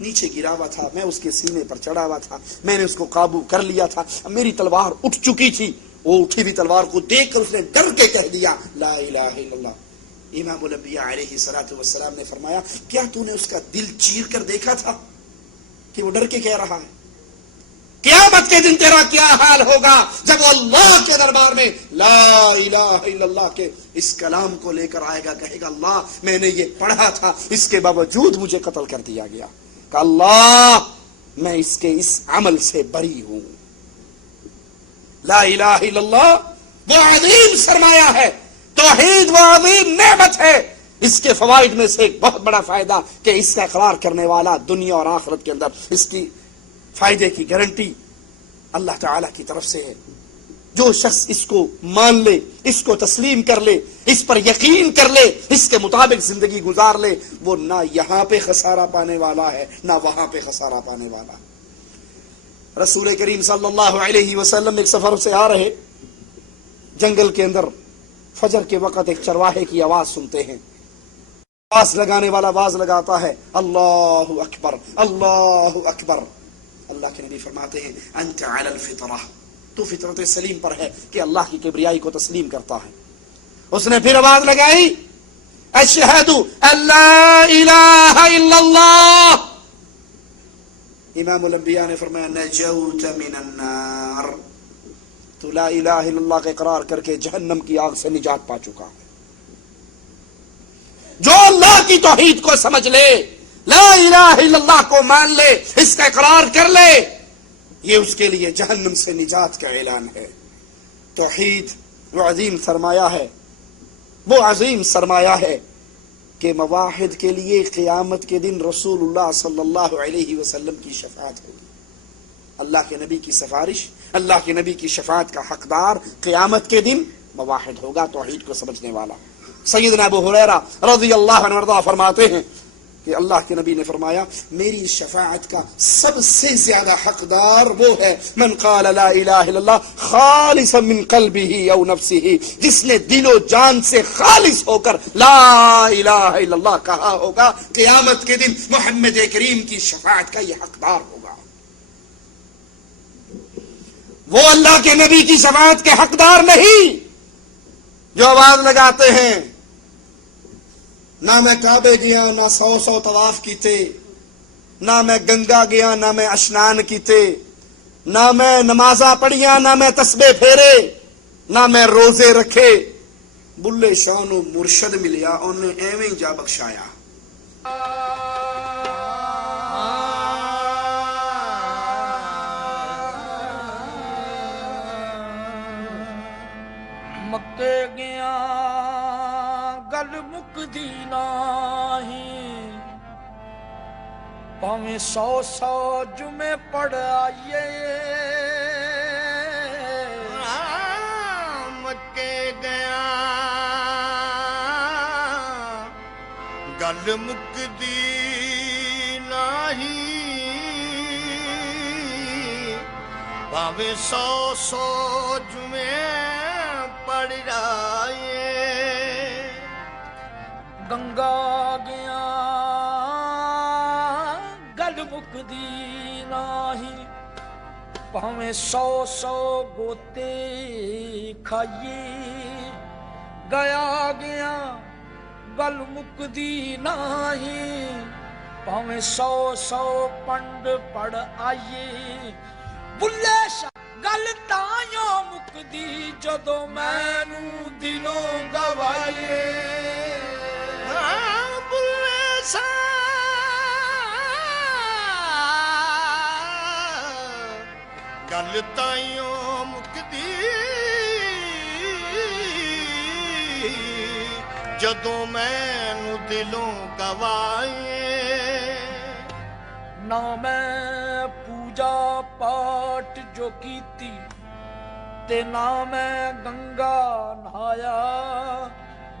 نیچے گرا ہوا تھا، میں اس کے سینے پر چڑھا ہوا تھا، میں نے اس کو قابو کر لیا تھا، میری تلوار اٹھ چکی تھی، وہ اٹھی ہوئی تلوار کو دیکھ کر اس نے ڈر کے کہہ دیا لا الہ الا اللہ۔ امام الانبیاء علیہ الصلوۃ والسلام نے فرمایا، کیا تو نے اس کا دل چیر کر دیکھا تھا کہ وہ ڈر کے کہہ رہا ہے؟ کیا قیامت کے دن تیرا کیا حال ہوگا جب وہ اللہ کے دربار میں لا الہ الا اللہ کے اس کلام کو لے کر آئے گا، کہے گا اللہ میں نے یہ پڑھا تھا، اس کے باوجود مجھے قتل کر دیا گیا، کہ اللہ میں اس کے اس عمل سے بری ہوں۔ لا الہ الا اللہ وہ عظیم سرمایہ ہے، توحید وہ عظیم نعمت ہے۔ اس کے فوائد میں سے ایک بہت بڑا فائدہ کہ اس کا اقرار کرنے والا دنیا اور آخرت کے اندر اس کی فائدے کی گارنٹی اللہ تعالی کی طرف سے ہے۔ جو شخص اس کو مان لے، اس کو تسلیم کر لے، اس پر یقین کر لے، اس کے مطابق زندگی گزار لے، وہ نہ یہاں پہ خسارہ پانے والا ہے نہ وہاں پہ خسارہ پانے والا ہے۔ رسول کریم صلی اللہ علیہ وسلم ایک سفر سے آ رہے، جنگل کے اندر فجر کے وقت ایک چرواہے کی آواز سنتے ہیں۔ آواز لگانے والا آواز لگاتا ہے اللہ اکبر اللہ اکبر۔ اللہ کے نبی فرماتے ہیں انت علی الفطرہ، تو فطرت سلیم پر ہے کہ اللہ کی کبریائی کو تسلیم کرتا ہے۔ اس نے پھر آواز لگائی اشہد ان لا الہ الا اللہ۔ امام الانبیاء نے فرمایا نجوت من النار، تو لا الہ الا اللہ کا اقرار کر کے جہنم کی آگ سے نجات پا چکا ہے۔ جو اللہ کی توحید کو سمجھ لے، لا الہ الا اللہ کو مان لے، اس کا اقرار کر لے، یہ اس کے لیے جہنم سے نجات کا اعلان ہے۔ توحید وہ عظیم سرمایہ ہے، وہ عظیم سرمایہ ہے کہ مواحد کے لیے قیامت کے دن رسول اللہ صلی اللہ علیہ وسلم کی شفاعت ہوگی۔ اللہ کے نبی کی سفارش، اللہ کے نبی کی شفاعت کا حقدار قیامت کے دن مواحد ہوگا، توحید کو سمجھنے والا۔ سیدنا ابو ہریرہ رضی اللہ عنہ وارضاہ فرماتے ہیں کہ اللہ کے نبی نے فرمایا میری شفاعت کا سب سے زیادہ حقدار وہ ہے من قال لا الہ الا اللہ خالصا من قلبہ او نفسہ، جس نے دل و جان سے خالص ہو کر لا الہ الا اللہ کہا ہوگا، قیامت کے دن محمد کریم کی شفاعت کا یہ حقدار ہوگا۔ وہ اللہ کے نبی کی شفاعت کے حقدار نہیں جو آواز لگاتے ہیں نہ میں کعبے گیا نہ 100 طواف کیتے، نہ میں گنگا گیا نہ میں اشنان کیتے، نہ میں نمازاں پڑھیاں نہ میں تسبیح پھیرے، نہ میں روزے رکھے، بلے شاہ نو مرشد ملیا انہیں ایویں جا بخشایا۔ مکے گیا گل مکدی نہیں، پاویں 100 جمعے پڑھ آئیے، مکے گیا گل مکدی نہیں، پاویں 100 جمعے پڑھ رہے، گنگا گیا گل مکدی نہیں، پاویں 100 گوتے کھائیے، گیا گیا گل مکدی نہیں، پاویں 100 پنڈ پڑھ آئیے، بلے شاہ گل تائیوں مکدی جدو مینوں دلوں گوائیے، بلے شاہ گل تائیوں مکدی جدو مینوں دلوں گوائیے، نہ میں پوجا پاٹ جو کیتی تے نہ میں گنگا نہایا،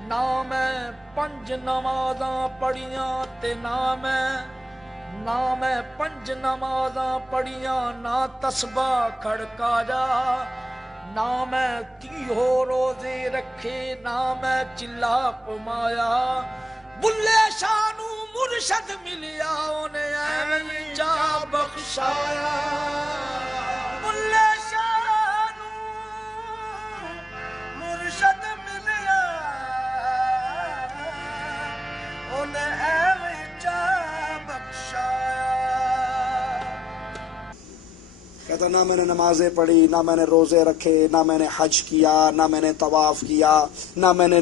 نہ میں 5 نمازاں پڑھیاں تے نہ میں 5 نمازاں پڑھیاں، نہ تسبیح کھڑکایا، نہ میں 30 روزے رکھے، نہ میں چلا پمایا، بلے شاہ نو مرشد ملیا انہیں ایویں جا بخشایا، بلے شاہ نو مرشد ملیا انہیں ایویں جا بخشایا۔ کہتا نہ میں نے نمازیں پڑھی، نہ میں نے روزے رکھے، نہ میں نے حج کیا، نہ میں نے طواف کیا، نہ میں نے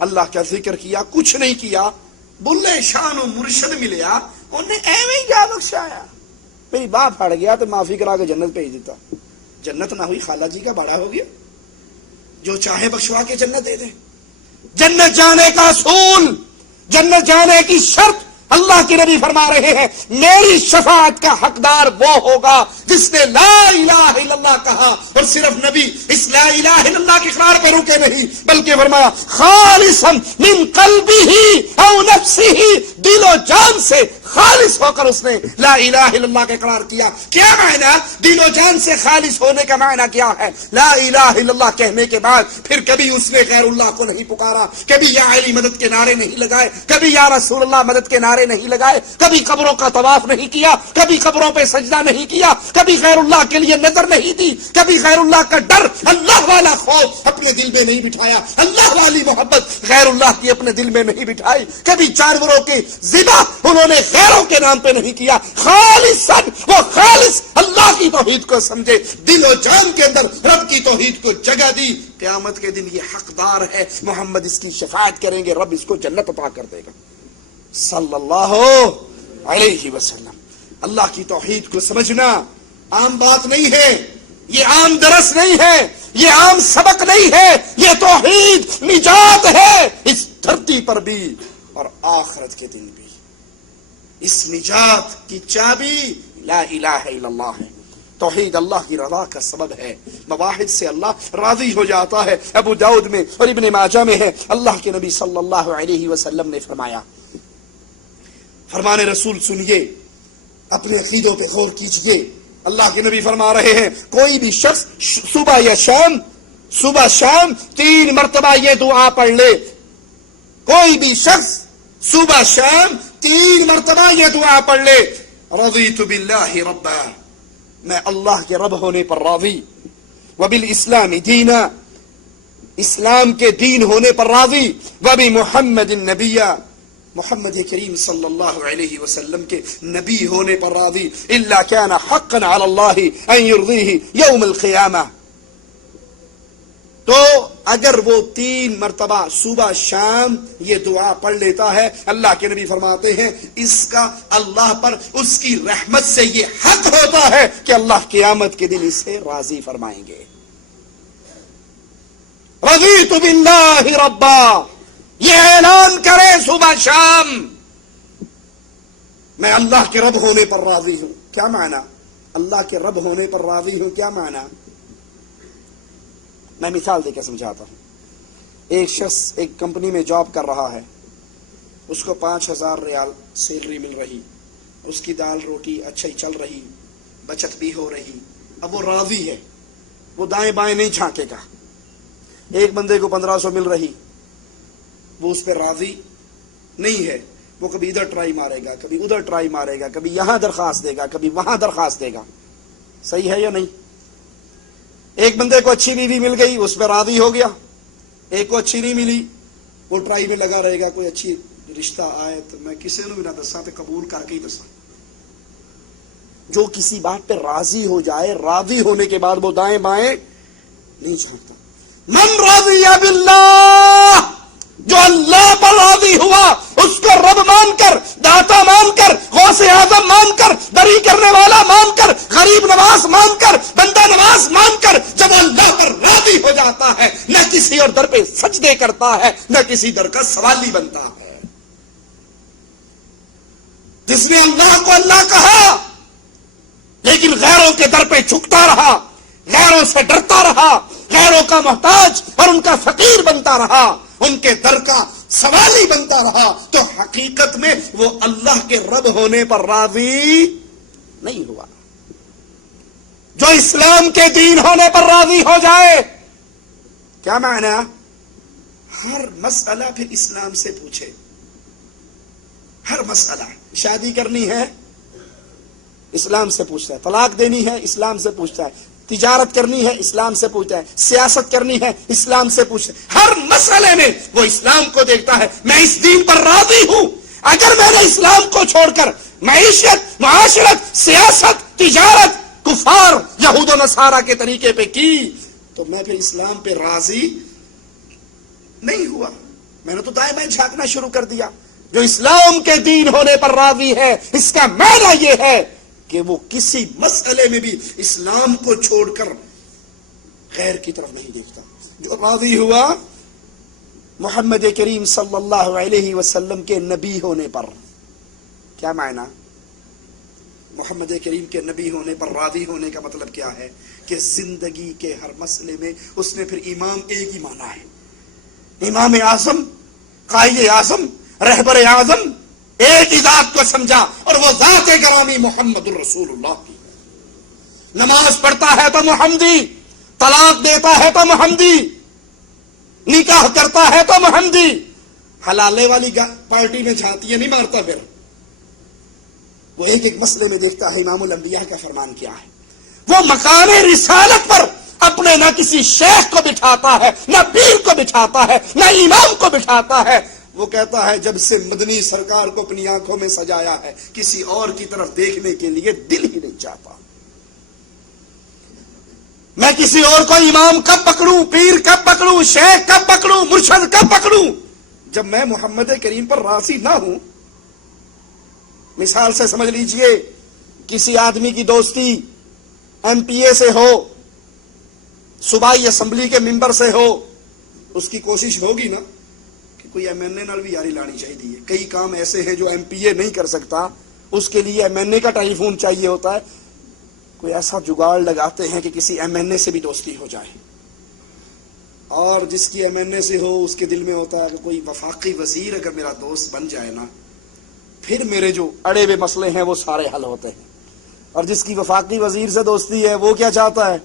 اللہ کا ذکر کیا، کچھ نہیں کیا، بلے شان و مرشد ملیا انہیں ایویں ہی جا بخشایا، میری باپ پھڑ گیا تو معافی کرا کے جنت بھیج دیتا، جنت نہ ہوئی خالہ جی کا بڑا ہو گیا، جو چاہے بخشوا کے جنت دے دے۔ جنت جانے کا اصول، جنت جانے کی شرط، اللہ کے نبی فرما رہے ہیں میری شفاعت کا حقدار وہ ہوگا جس نے لا الہ الا اللہ کہا، اور صرف نبی اس لا الہ الا اللہ کے اقرار پہ رکے نہیں بلکہ فرمایا خالصا من قلبہ او نفسہ، دل و جان سے خالص ہو کر اس نے لا الہ الا اللہ کا اقرار کیا۔ کیا معنی دل و جان سے خالص ہونے کا معنی کیا ہے؟ لا الہ الا اللہ کہنے کے بعد پھر کبھی اس نے غیر اللہ کو نہیں پکارا، کبھی یا علی مدد کے نعرے نہیں لگائے، کبھی یا رسول اللہ مدد کے نعرے نہیں لگائے، کبھی قبروں کا طواف نہیں کیا، کبھی قبروں پہ سجدہ نہیں کیا، کبھی غیر اللہ کے لیے نظر نہیں دی، کبھی غیر اللہ کا ڈر، اللہ والا خوف اپنے دل میں نہیں بٹھایا، اللہ والی محبت غیر اللہ کی اپنے دل میں نہیں بٹھائی، کبھی جانوروں کے ذبح انہوں نے غیروں کے نام پہ نہیں کیا، خالصاً وہ خالص اللہ کی توحید کو سمجھے، دل و جان کے اندر رب کی توحید کو جگہ دی۔ قیامت کے دن یہ حقدار ہے، محمد اس کی شفاعت کریں گے، رب اس کو جنت عطا کر دے گا صلی اللہ علیہ وسلم۔ اللہ کی توحید کو سمجھنا عام بات نہیں ہے، یہ عام درس نہیں ہے، یہ عام سبق نہیں ہے، یہ توحید نجات ہے اس دھرتی پر بھی اور آخرت کے دن بھی۔ اس نجات کی چابی لا الہ الا اللہ ہے، توحید اللہ کی رضا کا سبب ہے، مواحد سے اللہ راضی ہو جاتا ہے۔ ابو داؤد میں اور ابن ماجہ میں ہے، اللہ کے نبی صلی اللہ علیہ وسلم نے فرمایا، فرمان رسول سنیے، اپنے عقیدوں پہ غور کیجئے، اللہ کے نبی فرما رہے ہیں کوئی بھی شخص صبح یا شام 3 مرتبہ یہ دعا پڑھ لے، کوئی بھی شخص صبح شام 3 مرتبہ یہ دعا پڑھ لے، رضیت باللہ ربا، میں اللہ کے رب ہونے پر راضی، وبالاسلام دینا، اسلام کے دین ہونے پر راضی، وبمحمد النبیہ، محمد کریم صلی اللہ علیہ وسلم کے نبی ہونے پر راضی، الا كان حقا على الله ان يرضيه يوم القیامہ۔ تو اگر وہ 3 مرتبہ صبح شام یہ دعا پڑھ لیتا ہے، اللہ کے نبی فرماتے ہیں اس کا اللہ پر اس کی رحمت سے یہ حق ہوتا ہے کہ اللہ قیامت کے دن اسے راضی فرمائیں گے۔ رضیت باللہ ربا، یہ اعلان کرے صبح شام میں اللہ کے رب ہونے پر راضی ہوں۔ کیا معنی اللہ کے رب ہونے پر راضی ہوں؟ کیا معنی؟ میں مثال دے کے سمجھاتا ہوں۔ ایک شخص ایک کمپنی میں جاب کر رہا ہے، اس کو 5000 ریال سیلری مل رہی، اس کی دال روٹی اچھا ہی چل رہی، بچت بھی ہو رہی، اب وہ راضی ہے، وہ دائیں بائیں نہیں جھانکے گا۔ ایک بندے کو 1500 مل رہی، وہ اس پہ راضی نہیں ہے، وہ کبھی ادھر ٹرائی مارے گا، کبھی ادھر ٹرائی مارے گا، کبھی یہاں درخواست دے گا، کبھی وہاں درخواست دے گا۔ صحیح ہے یا نہیں؟ ایک بندے کو اچھی بیوی مل گئی، اس پہ راضی ہو گیا، ایک کو اچھی نہیں ملی، وہ ٹرائی میں لگا رہے گا، کوئی اچھی رشتہ آئے تو میں کسی نے بھی نہ دسا تو قبول کر کے ہی دسا۔ جو کسی بات پہ راضی ہو جائے، راضی ہونے کے بعد وہ دائیں بائیں نہیں جھانکتا۔ من راضی باللہ، جو اللہ پر راضی ہوا، اس کو رب مان کر، داتا مان کر، غوث اعظم مان کر، بری کرنے والا مان کر، غریب نواز مان کر، بندہ نواز مان کر، جب اللہ پر راضی ہو جاتا ہے، نہ کسی اور در پہ سجدے کرتا ہے، نہ کسی در کا سوالی بنتا ہے۔ جس نے اللہ کو اللہ کہا لیکن غیروں کے در پہ جھکتا رہا، غیروں سے ڈرتا رہا، غیروں کا محتاج اور ان کا فقیر بنتا رہا، ان کے در کا سوالی بنتا رہا، تو حقیقت میں وہ اللہ کے رب ہونے پر راضی نہیں ہوا۔ جو اسلام کے دین ہونے پر راضی ہو جائے، کیا معنی؟ ہر مسئلہ پھر اسلام سے پوچھے، ہر مسئلہ، شادی کرنی ہے اسلام سے پوچھتا ہے، طلاق دینی ہے اسلام سے پوچھتا ہے، تجارت کرنی ہے اسلام سے پوچھتا ہے، سیاست کرنی ہے اسلام سے پوچھتا ہے، ہر مسئلے میں وہ اسلام کو دیکھتا ہے۔ میں اس دین پر راضی ہوں، اگر میں نے اسلام کو چھوڑ کر معیشت، معاشرت، سیاست، تجارت، کفار یہود و نصارہ کے طریقے پہ کی تو میں پھر اسلام پہ راضی نہیں ہوا. میں نے تو دائیں بائیں جھانکنا شروع کر دیا. جو اسلام کے دین ہونے پر راضی ہے اس کا معنی یہ ہے کہ وہ کسی مسئلے میں بھی اسلام کو چھوڑ کر غیر کی طرف نہیں دیکھتا. جو راضی ہوا محمد کریم صلی اللہ علیہ وسلم کے نبی ہونے پر. کیا معنی؟ محمد کریم کے نبی ہونے پر راضی ہونے کا مطلب کیا ہے کہ زندگی کے ہر مسئلے میں اس نے پھر امام ایک ہی مانا ہے. امام اعظم، قائد اعظم، رہبر اعظم ایک ہی ذات کو سمجھا اور وہ ذات گرامی محمد الرسول اللہ کی. نماز پڑھتا ہے تو محمدی، طلاق دیتا ہے تو محمدی، نکاح کرتا ہے تو محمدی. حلالے والی پارٹی میں جھانتیاں نہیں مارتا. پھر وہ ایک ایک مسئلے میں دیکھتا ہے امام الانبیاء کا فرمان کیا ہے. وہ مقام رسالت پر اپنے نہ کسی شیخ کو بٹھاتا ہے، نہ پیر کو بٹھاتا ہے، نہ امام کو بٹھاتا ہے. وہ کہتا ہے جب سے مدنی سرکار کو اپنی آنکھوں میں سجایا ہے کسی اور کی طرف دیکھنے کے لیے دل ہی نہیں چاہتا. میں کسی اور کو امام کب پکڑوں، پیر کب پکڑوں، شیخ کب پکڑوں، مرشد کب پکڑوں جب میں محمد کریم پر راضی نہ ہوں. مثال سے سمجھ لیجئے، کسی آدمی کی دوستی ایم پی اے سے ہو، صوبائی اسمبلی کے ممبر سے ہو، اس کی کوشش ہوگی نا کہ کوئی ایم این اے نال بھی یاری لانی چاہیے. کئی کام ایسے ہیں جو ایم پی اے نہیں کر سکتا، اس کے لیے ایم این اے کا ٹیلی فون چاہیے ہوتا ہے. کوئی ایسا جگاڑ لگاتے ہیں کہ کسی ایم این اے سے بھی دوستی ہو جائے. اور جس کی ایم این اے سے ہو اس کے دل میں ہوتا ہے کہ کوئی وفاقی وزیر اگر میرا دوست بن جائے نا پھر میرے جو اڑے ہوئے مسئلے ہیں وہ سارے حل ہوتے ہیں. اور جس کی وفاقی وزیر سے دوستی ہے وہ کیا چاہتا ہے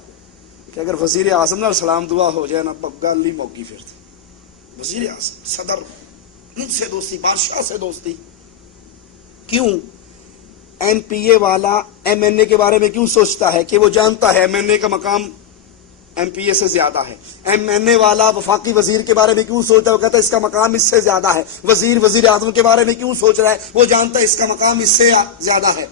کہ اگر وزیر اعظم نال سلام دعا ہو جائے نا گل ہی موقع. پھر وزیر اعظم، صدر، ان سے دوستی، بادشاہ سے دوستی. کیوں؟ ایم پی اے والا ایم این اے کے بارے میں کیوں سوچتا ہے کہ وہ جانتا ہے ایم این اے کا مقام ایم پی اے سے زیادہ ہے. ایم این اے والا وفاقی وزیر کے بارے میں کیوں سوچتا ہے؟ وہ کہتا ہے اس کا مقام اس سے زیادہ ہے. وزیر اعظم کے بارے میں کیوں سوچ رہا ہے؟ وہ جانتا ہے اس کا مقام اس سے زیادہ ہے.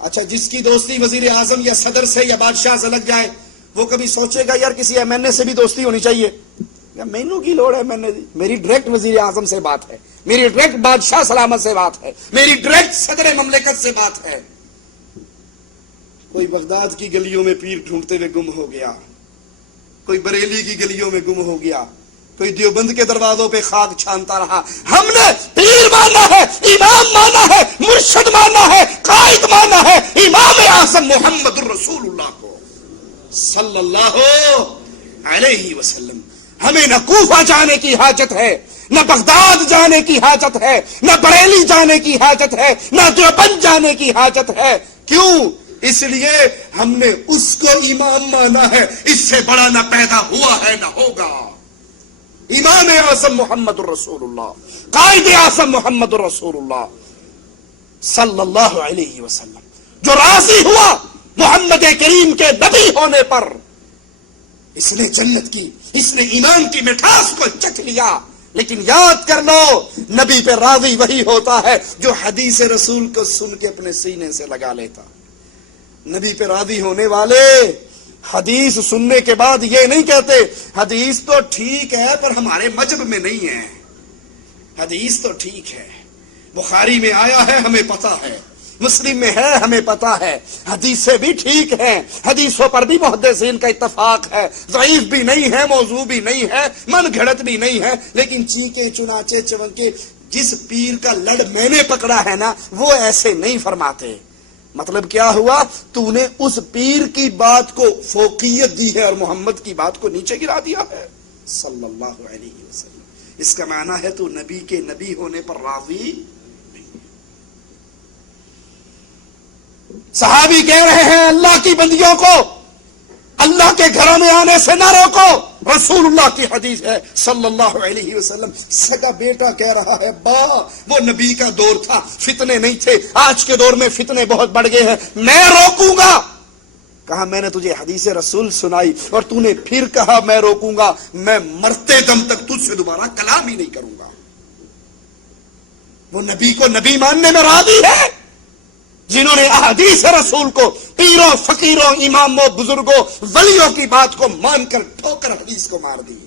اچھا، جس کی دوستی وزیر اعظم یا صدر سے یا بادشاہ سے لگ جائے وہ کبھی سوچے گا یار کسی ایم این اے سے بھی دوستی ہونی چاہیے؟ یا مینو کی لوڑ ہے ایم این اے دی؟ میری ڈائریکٹ وزیر اعظم سے بات ہے، میری ڈائریکٹ بادشاہ سلامت سے بات ہے، میری ڈائریکٹ صدر مملکت سے بات ہے. کوئی بغداد کی گلیوں میں پیر ڈھونڈتے ہوئے گم ہو گیا، کوئی بریلی کی گلیوں میں گم ہو گیا، کوئی دیوبند کے دروازوں پہ خاک چھانتا رہا. ہم نے پیر مانا ہے، امام مانا ہے، مرشد مانا ہے، قائد مانا ہے امام اعظم محمد الرسول اللہ کو صلی اللہ علیہ وسلم. ہمیں نہ کوفہ جانے کی حاجت ہے، نہ بغداد جانے کی حاجت ہے، نہ بریلی جانے کی حاجت ہے، نہ دیوبند جانے کی حاجت ہے. کیوں؟ اس لیے ہم نے اس کو امام مانا ہے، اس سے بڑا نہ پیدا ہوا ہے نہ ہوگا. امام اعظم محمد الرسول اللہ، قائد اعظم محمد الرسول اللہ صلی اللہ علیہ وسلم جو راضی ہوا محمد کریم کے نبی ہونے پر، اس نے جنت کی، اس نے ایمان کی مٹھاس کو چکھ لیا. لیکن یاد کر لو، نبی پہ راضی وہی ہوتا ہے جو حدیث رسول کو سن کے اپنے سینے سے لگا لیتا. نبی پہ راضی ہونے والے حدیث سننے کے بعد یہ نہیں کہتے حدیث تو ٹھیک ہے پر ہمارے مذہب میں نہیں ہے. حدیث تو ٹھیک ہے، بخاری میں آیا ہے ہمیں پتا ہے، مسلم میں ہے ہمیں پتا ہے، حدیثیں بھی ٹھیک ہیں، حدیثوں پر بھی محدثین کا اتفاق ہے، ضعیف بھی نہیں ہے، موضوع بھی نہیں ہے، من گھڑت بھی نہیں ہے. لیکن چیخے چنانچے چونکے جس پیر کا لڑ میں نے پکڑا ہے نا وہ ایسے نہیں فرماتے. مطلب کیا ہوا؟ تو نے اس پیر کی بات کو فوقیت دی ہے اور محمد کی بات کو نیچے گرا دیا ہے صلی اللہ علیہ وسلم. اس کا معنی ہے تو نبی کے نبی ہونے پر راضی نہیں. صحابی کہہ رہے ہیں اللہ کی بندیوں کو اللہ کے گھروں میں آنے سے نہ روکو. رسول اللہ کی حدیث ہے صلی اللہ علیہ وسلم. سگا بیٹا کہہ رہا ہے با، وہ نبی کا دور تھا، فتنے نہیں تھے. آج کے دور میں فتنے بہت بڑھ گئے ہیں، میں روکوں گا. کہا میں نے تجھے حدیث رسول سنائی اور تو نے پھر کہا میں روکوں گا، میں مرتے دم تک تجھ سے دوبارہ کلام ہی نہیں کروں گا. وہ نبی کو نبی ماننے میں راضی ہے جنہوں نے احادیث رسول کو پیروں فقیروں اماموں بزرگوں ولیوں کی بات کو مان کر ٹھوکر حدیث کو مار دی.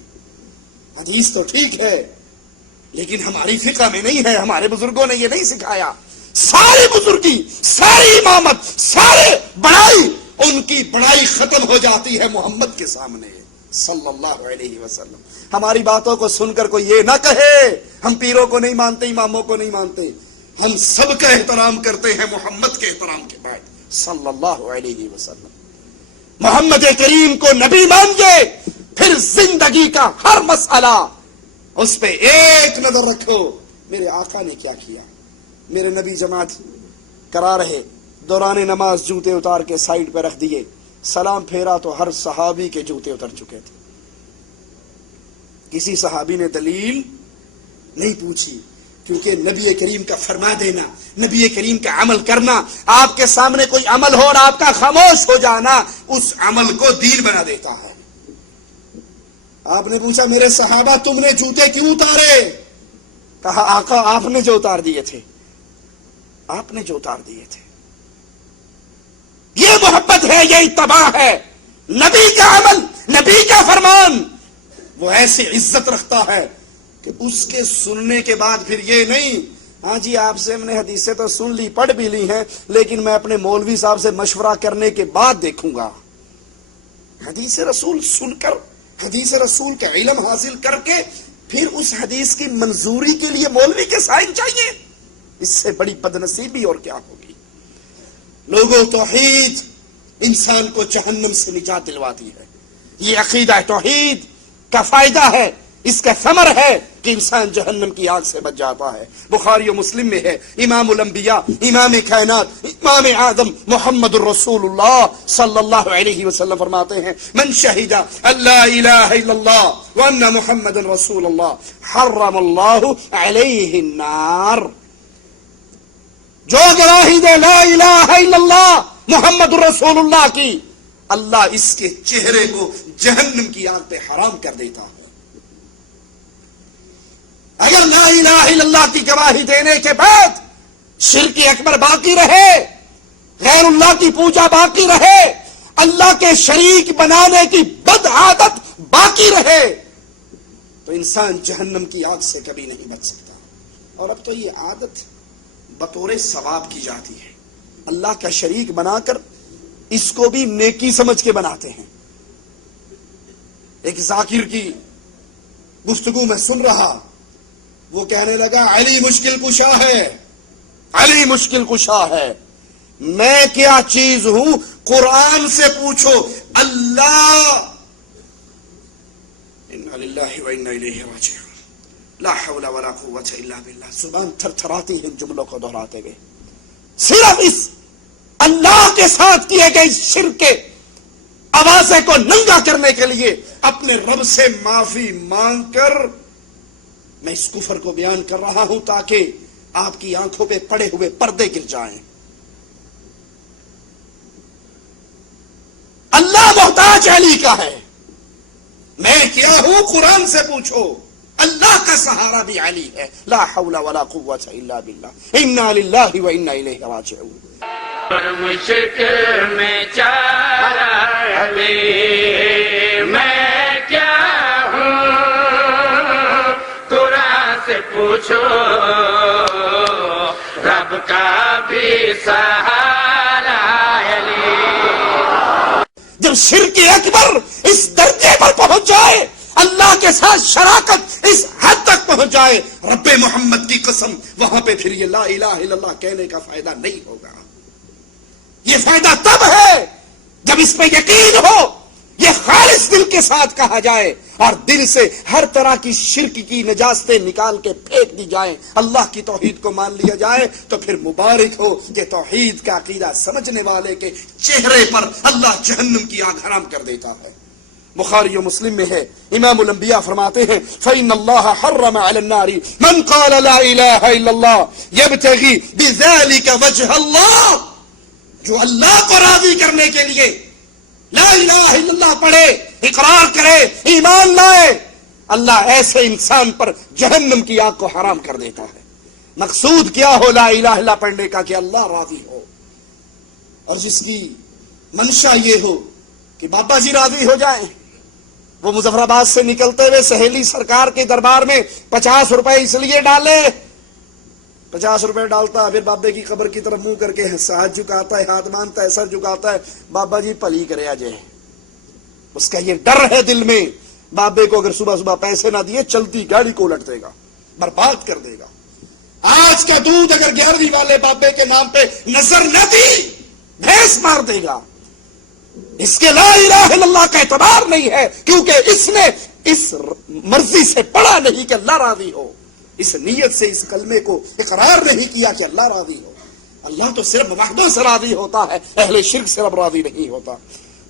حدیث تو ٹھیک ہے لیکن ہماری فقہ میں نہیں ہے، ہمارے بزرگوں نے یہ نہیں سکھایا. ساری بزرگی، ساری امامت، سارے بڑائی، ان کی بڑائی ختم ہو جاتی ہے محمد کے سامنے صلی اللہ علیہ وسلم. ہماری باتوں کو سن کر کوئی یہ نہ کہے ہم پیروں کو نہیں مانتے، اماموں کو نہیں مانتے. ہم سب کا احترام کرتے ہیں محمد کے احترام کے بعد صلی اللہ علیہ وسلم. محمد کریم کو نبی مانیے، پھر زندگی کا ہر مسئلہ اس پہ ایک نظر رکھو. میرے آقا نے کیا کیا؟ میرے نبی جماعت کرا رہے، دوران نماز جوتے اتار کے سائیڈ پہ رکھ دیے، سلام پھیرا تو ہر صحابی کے جوتے اتر چکے تھے. کسی صحابی نے دلیل نہیں پوچھی، کیونکہ نبی کریم کا فرما دینا، نبی کریم کا عمل کرنا، آپ کے سامنے کوئی عمل ہو اور آپ کا خاموش ہو جانا اس عمل کو دین بنا دیتا ہے. آپ نے پوچھا میرے صحابہ تم نے جوتے کیوں اتارے؟ کہا آقا آپ نے جو اتار دیے تھے، آپ نے جو اتار دیے تھے. یہ محبت ہے، یہ اتباع ہے. نبی کا عمل، نبی کا فرمان وہ ایسی عزت رکھتا ہے کہ اس کے سننے کے بعد پھر یہ نہیں ہاں جی آپ سے ہم نے حدیثیں تو سن لی، پڑھ بھی لی ہیں، لیکن میں اپنے مولوی صاحب سے مشورہ کرنے کے بعد دیکھوں گا. حدیث رسول سن کر، حدیث رسول کا علم حاصل کر کے پھر اس حدیث کی منظوری کے لیے مولوی کے سائن چاہیے. اس سے بڑی بدنصیبی اور کیا ہوگی. لوگوں توحید انسان کو جہنم سے نجات دلواتی ہے. یہ عقیدہ توحید کا فائدہ ہے، اس کا ثمر ہے کہ انسان جہنم کی آگ سے بچ جاتا ہے. بخاری و مسلم میں ہے، امام الانبیاء، امام کائنات، امام اعظم محمد الرسول اللہ صلی اللہ علیہ وسلم فرماتے ہیں من شہد اللہ الہ الا اللہ وان محمد رسول اللہ حرم اللہ علیہ النار. جو گواہی دے لا الہ الا اللہ محمد رسول اللہ کی، اللہ اس کے چہرے کو جہنم کی آگ پہ حرام کر دیتا ہے. اگر لا الہ الا اللہ کی گواہی دینے کے بعد شرک اکبر باقی رہے، غیر اللہ کی پوجا باقی رہے، اللہ کے شریک بنانے کی بد عادت باقی رہے، تو انسان جہنم کی آگ سے کبھی نہیں بچ سکتا. اور اب تو یہ عادت بطور ثواب کی جاتی ہے. اللہ کا شریک بنا کر اس کو بھی نیکی سمجھ کے بناتے ہیں. ایک ذاکر کی گفتگو میں سن رہا، وہ کہنے لگا علی مشکل کشا ہے، علی مشکل کشا ہے. میں کیا چیز ہوں؟ قرآن سے پوچھو. اللہ انا للہ و انا الیہ راجعون، لا حول ولا قوت الا باللہ. زبان تھر تھراتی ہے ان جملوں کو دہراتے ہوئے. صرف اس اللہ کے ساتھ کیے گئے شرک کے آوازے کو ننگا کرنے کے لیے اپنے رب سے معافی مانگ کر میں اس کفر کو بیان کر رہا ہوں تاکہ آپ کی آنکھوں پہ پڑے ہوئے پردے گر جائیں. اللہ محتاج علی کا ہے. میں کیا ہوں؟ قرآن سے پوچھو. اللہ کا سہارا بھی علی ہے. لا حول ولا قوت الا باللہ. انا للہ و انا الیہ راجعون. مشکل میں چارہ علی میں کیا ہوں، قرآن سے پوچھو رب کا بھی سہارا علی. جب شرک اکبر اس درجے پر پہنچ جائے، اللہ کے ساتھ شراکت اس حد تک پہنچ جائے، رب محمد کی قسم وہاں پہ پھر یہ لا الہ الا اللہ کہنے کا فائدہ نہیں ہوگا. یہ فائدہ تب ہے جب اس پہ یقین ہو، یہ خالص دل کے ساتھ کہا جائے اور دل سے ہر طرح کی شرک کی نجاستیں نکال کے پھینک دی جائیں، اللہ کی توحید کو مان لیا جائے. تو پھر مبارک ہو کہ توحید کا عقیدہ سمجھنے والے کے چہرے پر اللہ جہنم کی آگ حرام کر دیتا ہے. بخاری و مسلم میں ہے، امام الانبیاء فرماتے ہیں فإن اللہ حرم علی النار من قال لا الہ الا اللہ یبتغی بذلک وجہ اللہ. جو اللہ کو راضی کرنے کے لیے لا الہ الا اللہ پڑھے، اقرار کرے، ایمان لائے، اللہ ایسے انسان پر جہنم کی آگ کو حرام کر دیتا ہے. مقصود کیا ہو لا الہ الا اللہ پڑھنے کا؟ کہ اللہ راضی ہو. اور جس کی منشا یہ ہو کہ بابا جی راضی ہو جائیں، وہ مظفر آباد سے نکلتے ہوئے سہیلی سرکار کے دربار میں 50 روپے اس لیے ڈالے، 50 روپے ڈالتا، پھر بابے کی قبر کی طرف منہ کر کے ہاتھ جھکاتا ہے، ہاتھ باندھتا ہے، سر جھکاتا ہے، بابا جی پلی کرے آجے۔ اس کا یہ ڈر ہے دل میں، بابے کو اگر صبح صبح پیسے نہ دیے چلتی گاڑی کو الٹ دے گا، برباد کر دے گا۔ آج کا دودھ اگر 11ویں والے بابے کے نام پہ نظر نہ دی، بھینس مار دے گا۔ اس کے لا الہ الا اللہ کا اعتبار نہیں ہے، کیونکہ اس نے اس مرضی سے پڑھا نہیں کہ اللہ راضی ہو، اس نیت سے اس کلمے کو اقرار نہیں کیا کہ اللہ راضی ہو۔ اللہ تو صرف وحدہ سے راضی ہوتا ہے، اہل شرک سے رب راضی نہیں ہوتا۔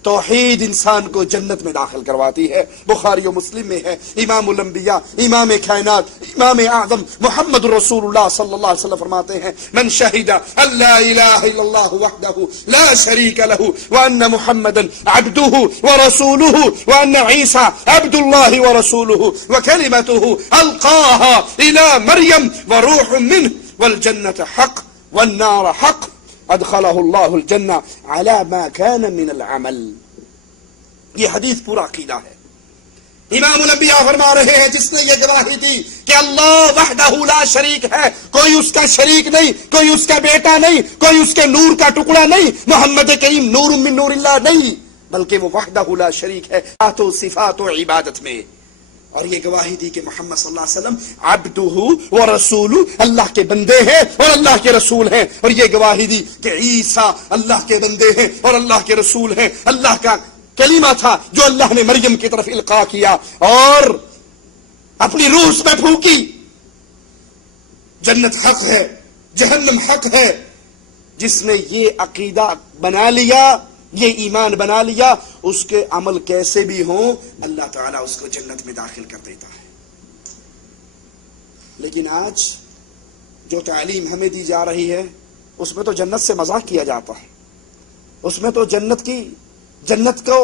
توحید انسان کو جنت میں داخل کرواتی ہے، بخاری و مسلم میں ہے۔ امام الانبیاء، امام کائنات، امام اعظم محمد رسول اللہ صلی اللہ علیہ وسلم فرماتے ہیں، من شہد ان لا الہ الا اللہ وحدہ لا شریک لہ وان محمدا عبدہ ورسولہ وان عیسی عبد اللہ ورسولہ وکلمتہ القاها الى مریم وروح منہ والجنة حق والنار حق ادخلہ اللہ الجنہ علی ما کان من العمل۔ یہ حدیث پورا عقیدہ ہے۔ امام الانبیاء فرما رہے ہیں جس نے یہ گواہی دی کہ اللہ وحدہ لا شریک ہے، کوئی اس کا شریک نہیں، کوئی اس کا بیٹا نہیں، کوئی اس کے نور کا ٹکڑا نہیں، محمد کریم نور من نور اللہ نہیں، بلکہ وہ وحدہ لا شریک ہے ذات و صفات و عبادت میں۔ اور یہ گواہی دی کہ محمد صلی اللہ علیہ وسلم عبدہ و رسول، اللہ کے بندے ہیں اور اللہ کے رسول ہیں۔ اور یہ گواہی دی کہ عیسیٰ اللہ کے بندے ہیں اور اللہ کے رسول ہیں، اللہ کا کلمہ تھا جو اللہ نے مریم کی طرف القاء کیا اور اپنی روح اس میں پھونکی۔ جنت حق ہے، جہنم حق ہے۔ جس نے یہ عقیدہ بنا لیا، یہ ایمان بنا لیا، اس کے عمل کیسے بھی ہوں اللہ تعالیٰ اس کو جنت میں داخل کر دیتا ہے۔ لیکن آج جو تعلیم ہمیں دی جا رہی ہے اس میں تو جنت سے مذاق کیا جاتا ہے، اس میں تو جنت کو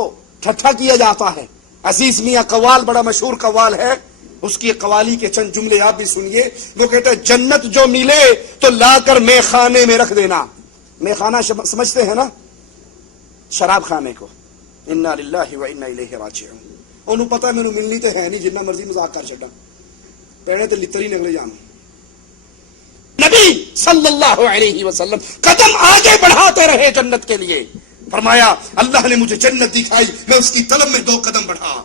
ٹھٹھا کیا جاتا ہے۔ عزیز میاں قوال بڑا مشہور قوال ہے، اس کی قوالی کے چند جملے آپ بھی سنیے۔ وہ کہتے ہیں جنت جو ملے تو لا کر میں خانے میں رکھ دینا۔ میں خانہ سمجھتے ہیں نا شراب خانے کو۔ انا للہ و انا الیہ راجعون۔ انہوں پتہ ہے مینوں ملنی تے ہے نہیں، جنہ مرضی مذاق کر چھڈا، پیڑے تے لتری نکلے جان۔ نبی صلی اللہ علیہ وسلم قدم آگے بڑھاتے رہے جنت کے لیے۔ فرمایا اللہ نے مجھے جنت دکھائی، میں اس کی طلب میں 2 قدم بڑھا۔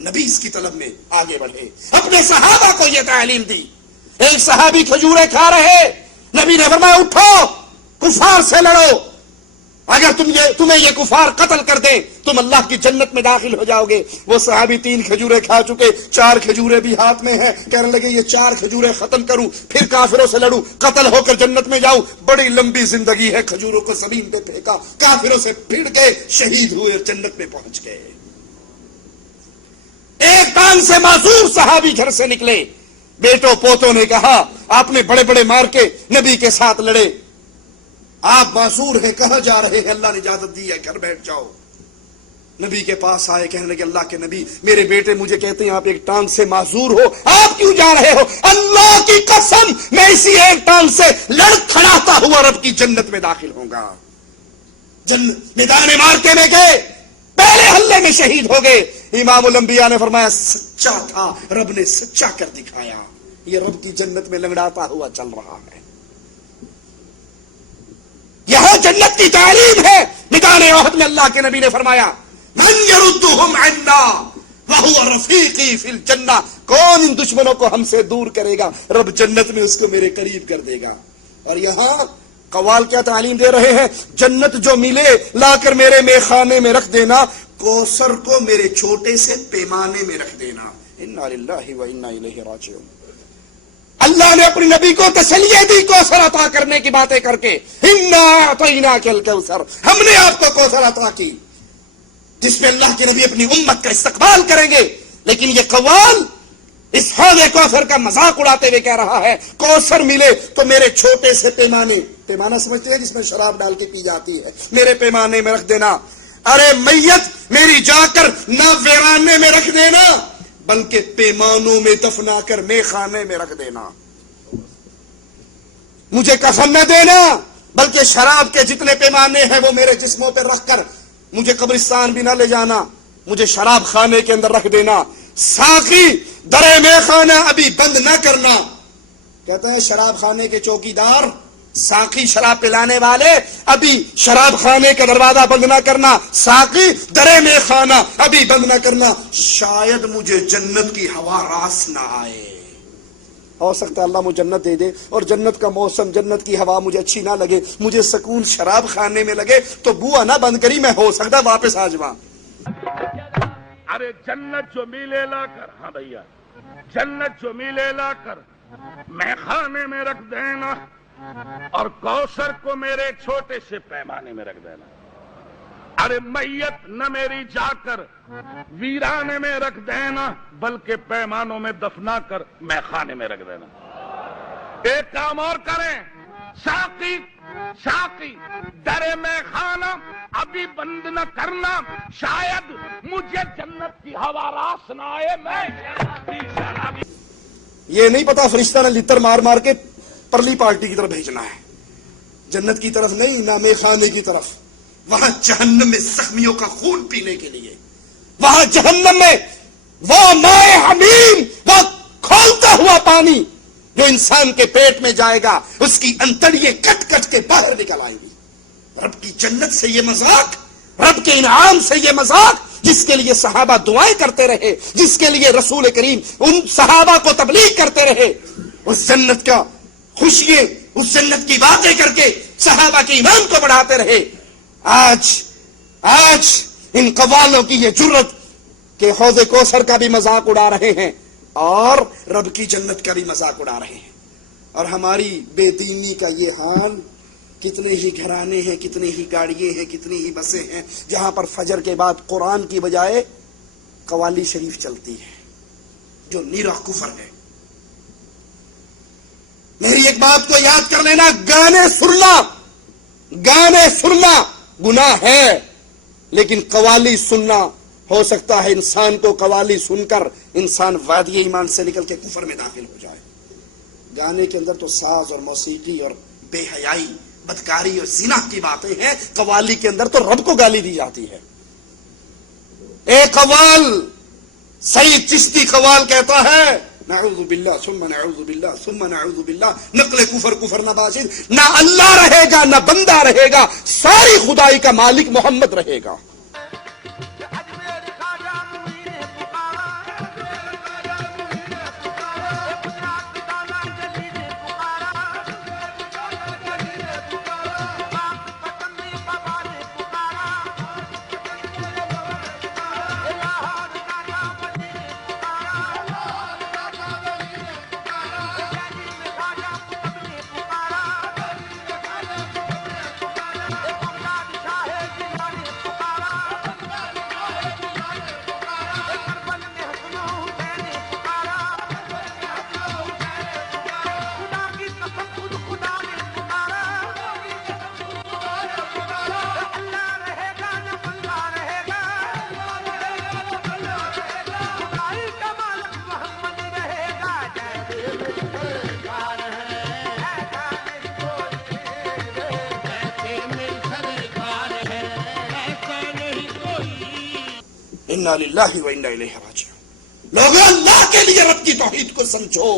نبی اس کی طلب میں آگے بڑھے، اپنے صحابہ کو یہ تعلیم دی۔ ایک صحابی کھجورے کھا رہے، نبی نے فرمایا اٹھو کفار سے لڑو، اگر تمہیں یہ کفار قتل کر دیں تم اللہ کی جنت میں داخل ہو جاؤ گے۔ وہ صحابی 3 کھجورے کھا چکے، 4 کھجورے بھی ہاتھ میں ہیں، کہنے لگے یہ 4 کھجورے ختم کروں پھر کافروں سے لڑوں، قتل ہو کر جنت میں جاؤں۔ بڑی لمبی زندگی ہے، کھجوروں کو زمین پہ پھینکا، کافروں سے بھیڑ گئے، شہید ہوئے، جنت میں پہنچ گئے۔ ایک ٹانگ سے معذور صحابی گھر سے نکلے، بیٹوں پوتوں نے کہا آپ نے بڑے بڑے مار کے نبی کے ساتھ لڑے، آپ معذور ہیں، کہاں جا رہے ہیں؟ اللہ نے اجازت دی ہے گھر بیٹھ جاؤ۔ نبی کے پاس آئے، کہنے لگے اللہ کے نبی میرے بیٹے مجھے کہتے ہیں آپ ایک ٹانگ سے معذور ہو، آپ کیوں جا رہے ہو؟ اللہ کی قسم میں اسی ایک ٹانگ سے لڑکھڑاتا ہوا رب کی جنت میں داخل ہوں گا۔ میدان مارکے میں گئے، پہلے حملے میں شہید ہو گئے۔ امام الانبیاء نے فرمایا سچا تھا، رب نے سچا کر دکھایا، یہ رب کی جنت میں لنگڑاتا ہوا چل رہا ہے۔ یہاں جنت کی تعلیم ہے۔ میدان احد میں اللہ کے نبی نے فرمایا من یردہم عنا وہو رفیقی فی الجنہ، کون ان دشمنوں کو ہم سے دور کرے گا؟ رب جنت میں اس کو میرے قریب کر دے گا۔ اور یہاں قوال کیا تعلیم دے رہے ہیں؟ جنت جو ملے لا کر میرے میخانے میں رکھ دینا، کوثر کو میرے چھوٹے سے پیمانے میں رکھ دینا۔ انا للہ و انا الیہ راجعون۔ اللہ نے اپنی نبی کو تسلیہ دی کوثر عطا کرنے کی باتیں کر کے، انا اعطیناک الکوثر، ہم نے آپ کو کوثر عطا کی، جس میں اللہ کے نبی اپنی امت کا استقبال کریں گے۔ لیکن یہ قوال اس حوض کوثر کا مذاق اڑاتے ہوئے کہہ رہا ہے کوثر ملے تو میرے چھوٹے سے پیمانہ سمجھتے ہیں جس میں شراب ڈال کے پی جاتی ہے، میرے پیمانے میں رکھ دینا۔ ارے میت میری جا کر نہ ویرانے میں رکھ دینا بلکہ پیمانوں میں دفنا کر میخانے میں رکھ دینا، مجھے کفن نہ دینا، بلکہ شراب کے جتنے پیمانے ہیں وہ میرے جسموں پہ رکھ کر مجھے قبرستان بھی نہ لے جانا، مجھے شراب خانے کے اندر رکھ دینا، ساقی درے میں خانہ ابھی بند نہ کرنا. کہتے ہیں شراب خانے کے چوکیدار، ساقی شراب پلانے والے، ابھی شراب خانے کا دروازہ بند نہ کرنا، ساقی درے میں خانہ ابھی بند نہ کرنا، شاید مجھے جنت کی ہوا راس نہ آئے. ہو سکتا ہے اللہ مجھے جنت دے دے اور جنت کا موسم، جنت کی ہوا مجھے اچھی نہ لگے، مجھے سکون شراب خانے میں لگے تو بوا نہ بند کری، میں ہو سکتا واپس آ جاؤں. ارے جنت جو ملے لا کر، ہاں بھیا، جنت جو ملے لا کر میں خانے میں رکھ دینا اور کوثر کو میرے چھوٹے سے پیمانے میں رکھ دینا. ارے میت نہ میری جا کر ویرانے میں رکھ دینا بلکہ پیمانوں میں دفنا کر میں خانے میں رکھ دینا. ایک کام اور کریں، ساقی ساقی درے میں خانہ ابھی بند نہ کرنا، شاید مجھے جنت کی ہوا راس نہ آئے. میں یہ نہیں پتا فرشتہ نے لتر مار مار کے پرلی پارٹی کی طرف بھیجنا ہے، جنت کی طرف نہیں، نہ میخانے کی طرف. وہاں جہنم میں زخمیوں کا خون پینے کے لیے، وہاں جہنم میں وہ مائے حمیم، وہ کھولتا ہوا پانی جو انسان کے پیٹ میں جائے گا، اس کی انتڑیاں کٹ کٹ کے باہر نکل آئیں گی. رب کی جنت سے یہ مذاق، رب کے انعام سے یہ مذاق، جس کے لیے صحابہ دعائیں کرتے رہے، جس کے لیے رسول کریم ان صحابہ کو تبلیغ کرتے رہے، اس جنت کا خوشیاں، اس جنت کی باتیں کر کے صحابہ کے ایمان کو بڑھاتے رہے. آج ان قوالوں کی یہ جرت کہ حوض کوثر کا بھی مذاق اڑا رہے ہیں اور رب کی جنت کا بھی مذاق اڑا رہے ہیں. اور ہماری بے دینی کا یہ حال، کتنے ہی گھرانے ہیں، کتنے ہی گاڑیاں ہیں، کتنی ہی بسیں ہیں جہاں پر فجر کے بعد قرآن کی بجائے قوالی شریف چلتی ہے، جو نیرا کفر ہے. میری ایک بات کو یاد کر لینا، گانے سننا گناہ ہے، لیکن قوالی سننا، ہو سکتا ہے انسان کو قوالی سن کر انسان وادی ایمان سے نکل کے کفر میں داخل ہو جائے. گانے کے اندر تو ساز اور موسیقی اور بے حیائی، بدکاری اور زنا کی باتیں ہیں، قوالی کے اندر تو رب کو گالی دی جاتی ہے. ایک قوال سید چشتی قوال کہتا ہے، نعوذ باللہ ثم نعوذ باللہ ثم نعوذ باللہ، نقل کفر نہ باشد، نہ اللہ رہے گا نہ بندہ رہے گا، ساری خدائی کا مالک محمد رہے گا. انا للہ و انا الیہ راجعون. لوگوں، اللہ کے لیے رب کی توحید کو سمجھو،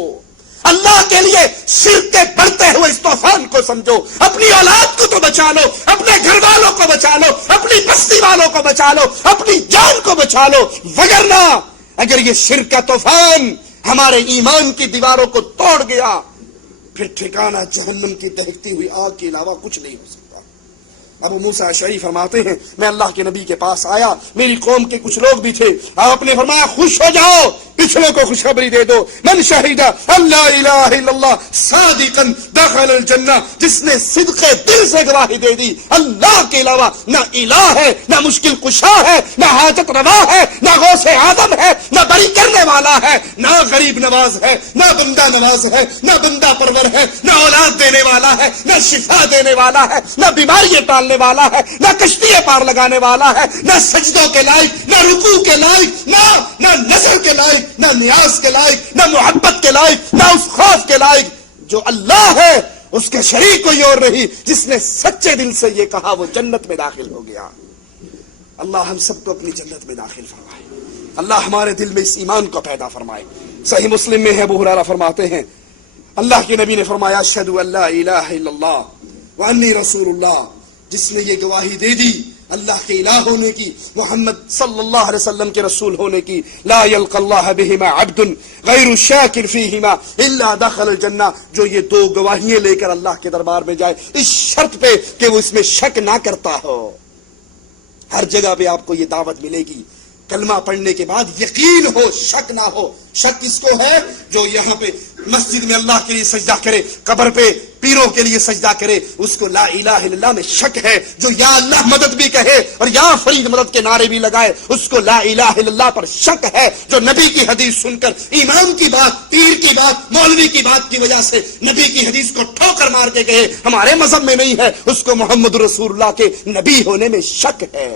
اللہ کے لیے شرک کے بڑھتے ہوئے اس طوفان کو سمجھو. اپنی اولاد کو تو بچا لو، اپنے گھر والوں کو بچا لو، اپنی بستی والوں کو بچا لو، اپنی جان کو بچا لو، وگرنہ اگر یہ شرک کا طوفان ہمارے ایمان کی دیواروں کو توڑ گیا پھر ٹھکانہ جہنم کی دہکتی ہوئی آگ کے علاوہ کچھ نہیں ہو سکتا. ابو موسیٰ اشعری فرماتے ہیں، میں اللہ کے نبی کے پاس آیا، میری قوم کے کچھ لوگ بھی تھے، آپ نے فرمایا خوش ہو جاؤ، پچھلوں کو خوشخبری دے دو، من شہید اللہ الہ الا اللہ صادقا دخل الجنہ، جس نے صدق دل سے گواہی دے دی اللہ کے علاوہ نہ الہ ہے، نہ مشکل کشا ہے، نہ حاجت روا ہے، نہ غوث اعظم ہے، نہ بری کرنے والا ہے، نہ غریب نواز ہے، نہ بندہ نواز ہے، نہ بندہ پرور ہے، نہ اولاد دینے والا ہے، نہ شفا دینے والا ہے، نہ بیماریاں ٹالنے والا ہے، نہ کشتیاں پار لگانے والا ہے، نہ سجدوں کے لائق، نہ رکوع کے لائق، نہ نظر کے لائق، نہ نیاز کے لائق، نہ محبت کے لائق، نہ اس خوف کے لائق. جو اللہ ہے اس کے شریک کوئی اور نہیں، جس نے سچے دل سے یہ کہا وہ جنت میں داخل ہو گیا۔ اللہ ہم سب کو اپنی جنت میں داخل فرمائے، اللہ ہمارے دل میں اس ایمان کو پیدا فرمائے۔ صحیح مسلم میں ہے، ابو ہریرہ فرماتے ہیں اللہ کے نبی نے فرمایا اشہد ان لا الہ الا اللہ وانی رسول اللہ، جس نے یہ گواہی دے دی اللہ کے الہ ہونے کی، محمد صلی اللہ علیہ وسلم کے رسول ہونے کی، لا یلقى اللہ بہما عبد غیر شاکر فیہما الا دخل الجنہ، جو یہ دو گواہیاں لے کر اللہ کے دربار میں جائے اس شرط پہ کہ وہ اس میں شک نہ کرتا ہو۔ ہر جگہ پہ آپ کو یہ دعوت ملے گی، کلمہ پڑھنے کے بعد یقین ہو، شک نہ ہو۔ شک کس کو ہے؟ جو یہاں پہ مسجد میں اللہ کے لیے سجدہ کرے، قبر پہ پیروں کے لیے سجدہ کرے، اس کو لا الہ الا اللہ میں شک ہے۔ جو یا اللہ مدد بھی کہے اور یا فرید مدد کے نعرے بھی لگائے، اس کو لا الہ الا اللہ پر شک ہے۔ جو نبی کی حدیث سن کر امام کی بات، پیر کی بات، مولوی کی بات کی وجہ سے نبی کی حدیث کو ٹھوکر مار کے کہے ہمارے مذہب میں نہیں ہے، اس کو محمد رسول اللہ کے نبی ہونے میں شک ہے۔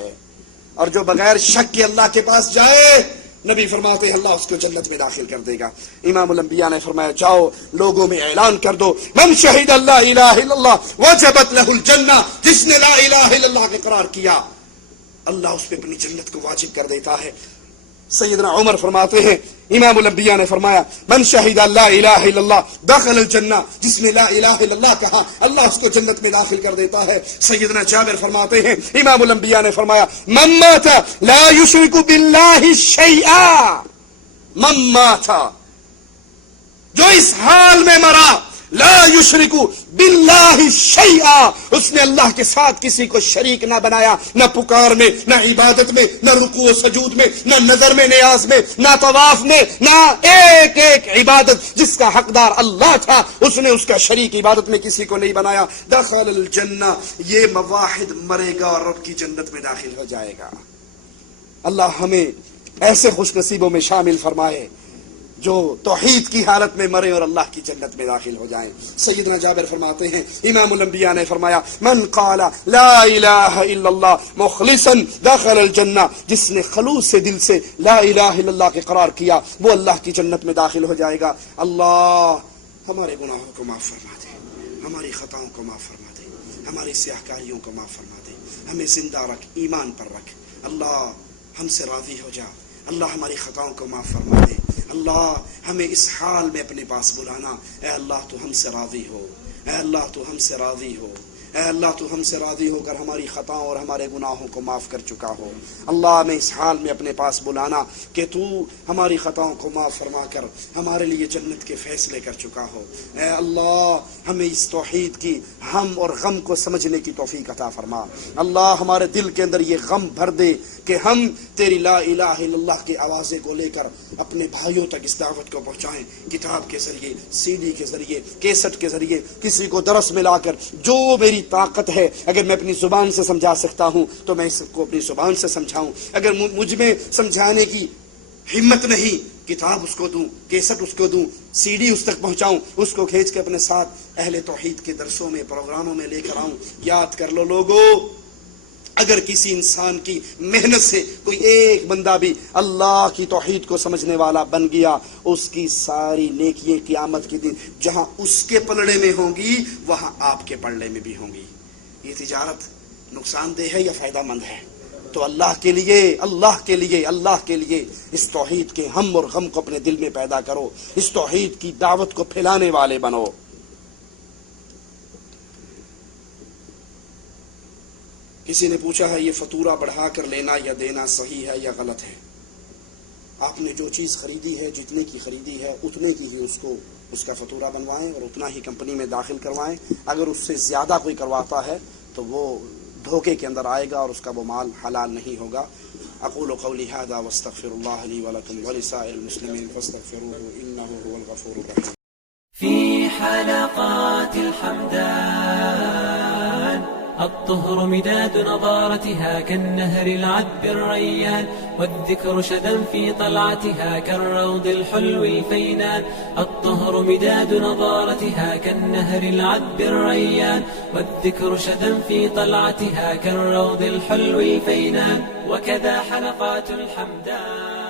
اور جو بغیر شک کے اللہ کے پاس جائے، نبی فرماتے ہیں اللہ اس کو جنت میں داخل کر دے گا۔ امام الانبیاء نے فرمایا جاؤ لوگوں میں اعلان کر دو من شہد اللہ الہ الا اللہ وجبت لہ الجنہ، جس نے لا الہ الا اللہ کا اقرار کیا اللہ اس پہ اپنی جنت کو واجب کر دیتا ہے۔ سیدنا عمر فرماتے ہیں امام الانبیاء نے فرمایا من شہد لا الہ الا اللہ دخل الجنہ، جس نے لا الہ الا اللہ کہا اللہ اس کو جنت میں داخل کر دیتا ہے۔ سیدنا جابر فرماتے ہیں امام الانبیاء نے فرمایا من مات لا یشرک باللہ شیئا، من مات، جو اس حال میں مرا لا یشرک باللہ شیئا، اس نے اللہ کے ساتھ کسی کو شریک نہ بنایا، نہ پکار میں، نہ عبادت میں، نہ رکوع و سجود میں، نہ نظر میں نیاز میں، نہ طواف میں، نہ ایک ایک عبادت جس کا حقدار اللہ تھا اس نے اس کا شریک عبادت میں کسی کو نہیں بنایا، دخل الجنہ، یہ موحد مرے گا اور رب کی جنت میں داخل ہو جائے گا۔ اللہ ہمیں ایسے خوش نصیبوں میں شامل فرمائے جو توحید کی حالت میں مرے اور اللہ کی جنت میں داخل ہو جائیں۔ سیدنا جابر فرماتے ہیں امام الانبیاء نے فرمایا من قال لا الہ الا اللہ مخلصا دخل الجنہ، جس نے خلوص سے دل سے لا الہ الا اللہ کے قرار کیا وہ اللہ کی جنت میں داخل ہو جائے گا۔ اللہ ہمارے گناہوں کو معاف فرما دے، ہماری خطاؤں کو معاف فرما دے، ہماری سیاہکاریوں کو معاف فرما دے، ہمیں زندہ رکھ، ایمان پر رکھ۔ اللہ ہم سے راضی ہو جا، اللہ ہماری خطاؤں کو معاف فرما دے۔ اللہ ہمیں اس حال میں اپنے پاس بلانا، اے اللہ تو ہم سے راضی ہو، اے اللہ تو ہم سے راضی ہو، اے اللہ تو ہم سے راضی ہو کر ہماری خطاؤں اور ہمارے گناہوں کو معاف کر چکا ہو۔ اللہ ہمیں اس حال میں اپنے پاس بلانا کہ تو ہماری خطاؤں کو معاف فرما کر ہمارے لیے جنت کے فیصلے کر چکا ہو۔ اے اللہ ہمیں اس توحید کی ہم اور غم کو سمجھنے کی توفیق عطا فرما۔ اللہ ہمارے دل کے اندر یہ غم بھر دے کہ ہم تیری لا الہ الا اللہ کی آوازیں کو لے کر اپنے بھائیوں تک اس دعوت کو پہنچائیں، کتاب کے ذریعے، سی ڈی کے ذریعے، کیسٹ کے ذریعے، کسی کو درس میں لا کر، جو میری طاقت ہے اگر میں اپنی زبان سے سمجھا سکتا ہوں تو میں اس کو اپنی زبان سے سمجھاؤں، اگر مجھ میں سمجھانے کی ہمت نہیں کتاب اس کو دوں، کیسٹ اس کو دوں، سی ڈی اس تک پہنچاؤں، اس کو کھینچ کے اپنے ساتھ اہل توحید کے درسوں میں، پروگراموں میں لے کر آؤں۔ یاد کر لو لوگو، اگر کسی انسان کی محنت سے کوئی ایک بندہ بھی اللہ کی توحید کو سمجھنے والا بن گیا، اس کی ساری نیکیاں قیامت کے دن جہاں اس کے پلڑے میں ہوں گی وہاں آپ کے پلڑے میں بھی ہوں گی۔ یہ تجارت نقصان دہ ہے یا فائدہ مند ہے؟ تو اللہ کے لیے، اللہ کے لیے، اللہ کے لیے اس توحید کے ہم اور غم کو اپنے دل میں پیدا کرو، اس توحید کی دعوت کو پھیلانے والے بنو۔ کسی نے پوچھا ہے یہ فاتورہ بڑھا کر لینا یا دینا صحیح ہے یا غلط ہے؟ آپ نے جو چیز خریدی ہے، جتنے کی خریدی ہے اتنے کی ہی اس کا فاتورہ بنوائیں اور اتنا ہی کمپنی میں داخل کروائیں۔ اگر اس سے زیادہ کوئی کرواتا ہے تو وہ دھوکے کے اندر آئے گا اور اس کا وہ مال حلال نہیں ہوگا۔ اقول قولی ھذا واستغفر اللہ لی ولکم ولسائر المسلمین فاستغفروہ انہ هو الغفور الرحیم۔ في حلقات الحمدان الطهر مداد نضارتها كالنهر العذب الريان، والذكر شدا في طلعتها كالروض الحلو الفينان. الطهر مداد نضارتها كالنهر العذب الريان، والذكر شدا في طلعتها كالروض الحلو الفينان. وكذا حلقات الحمدان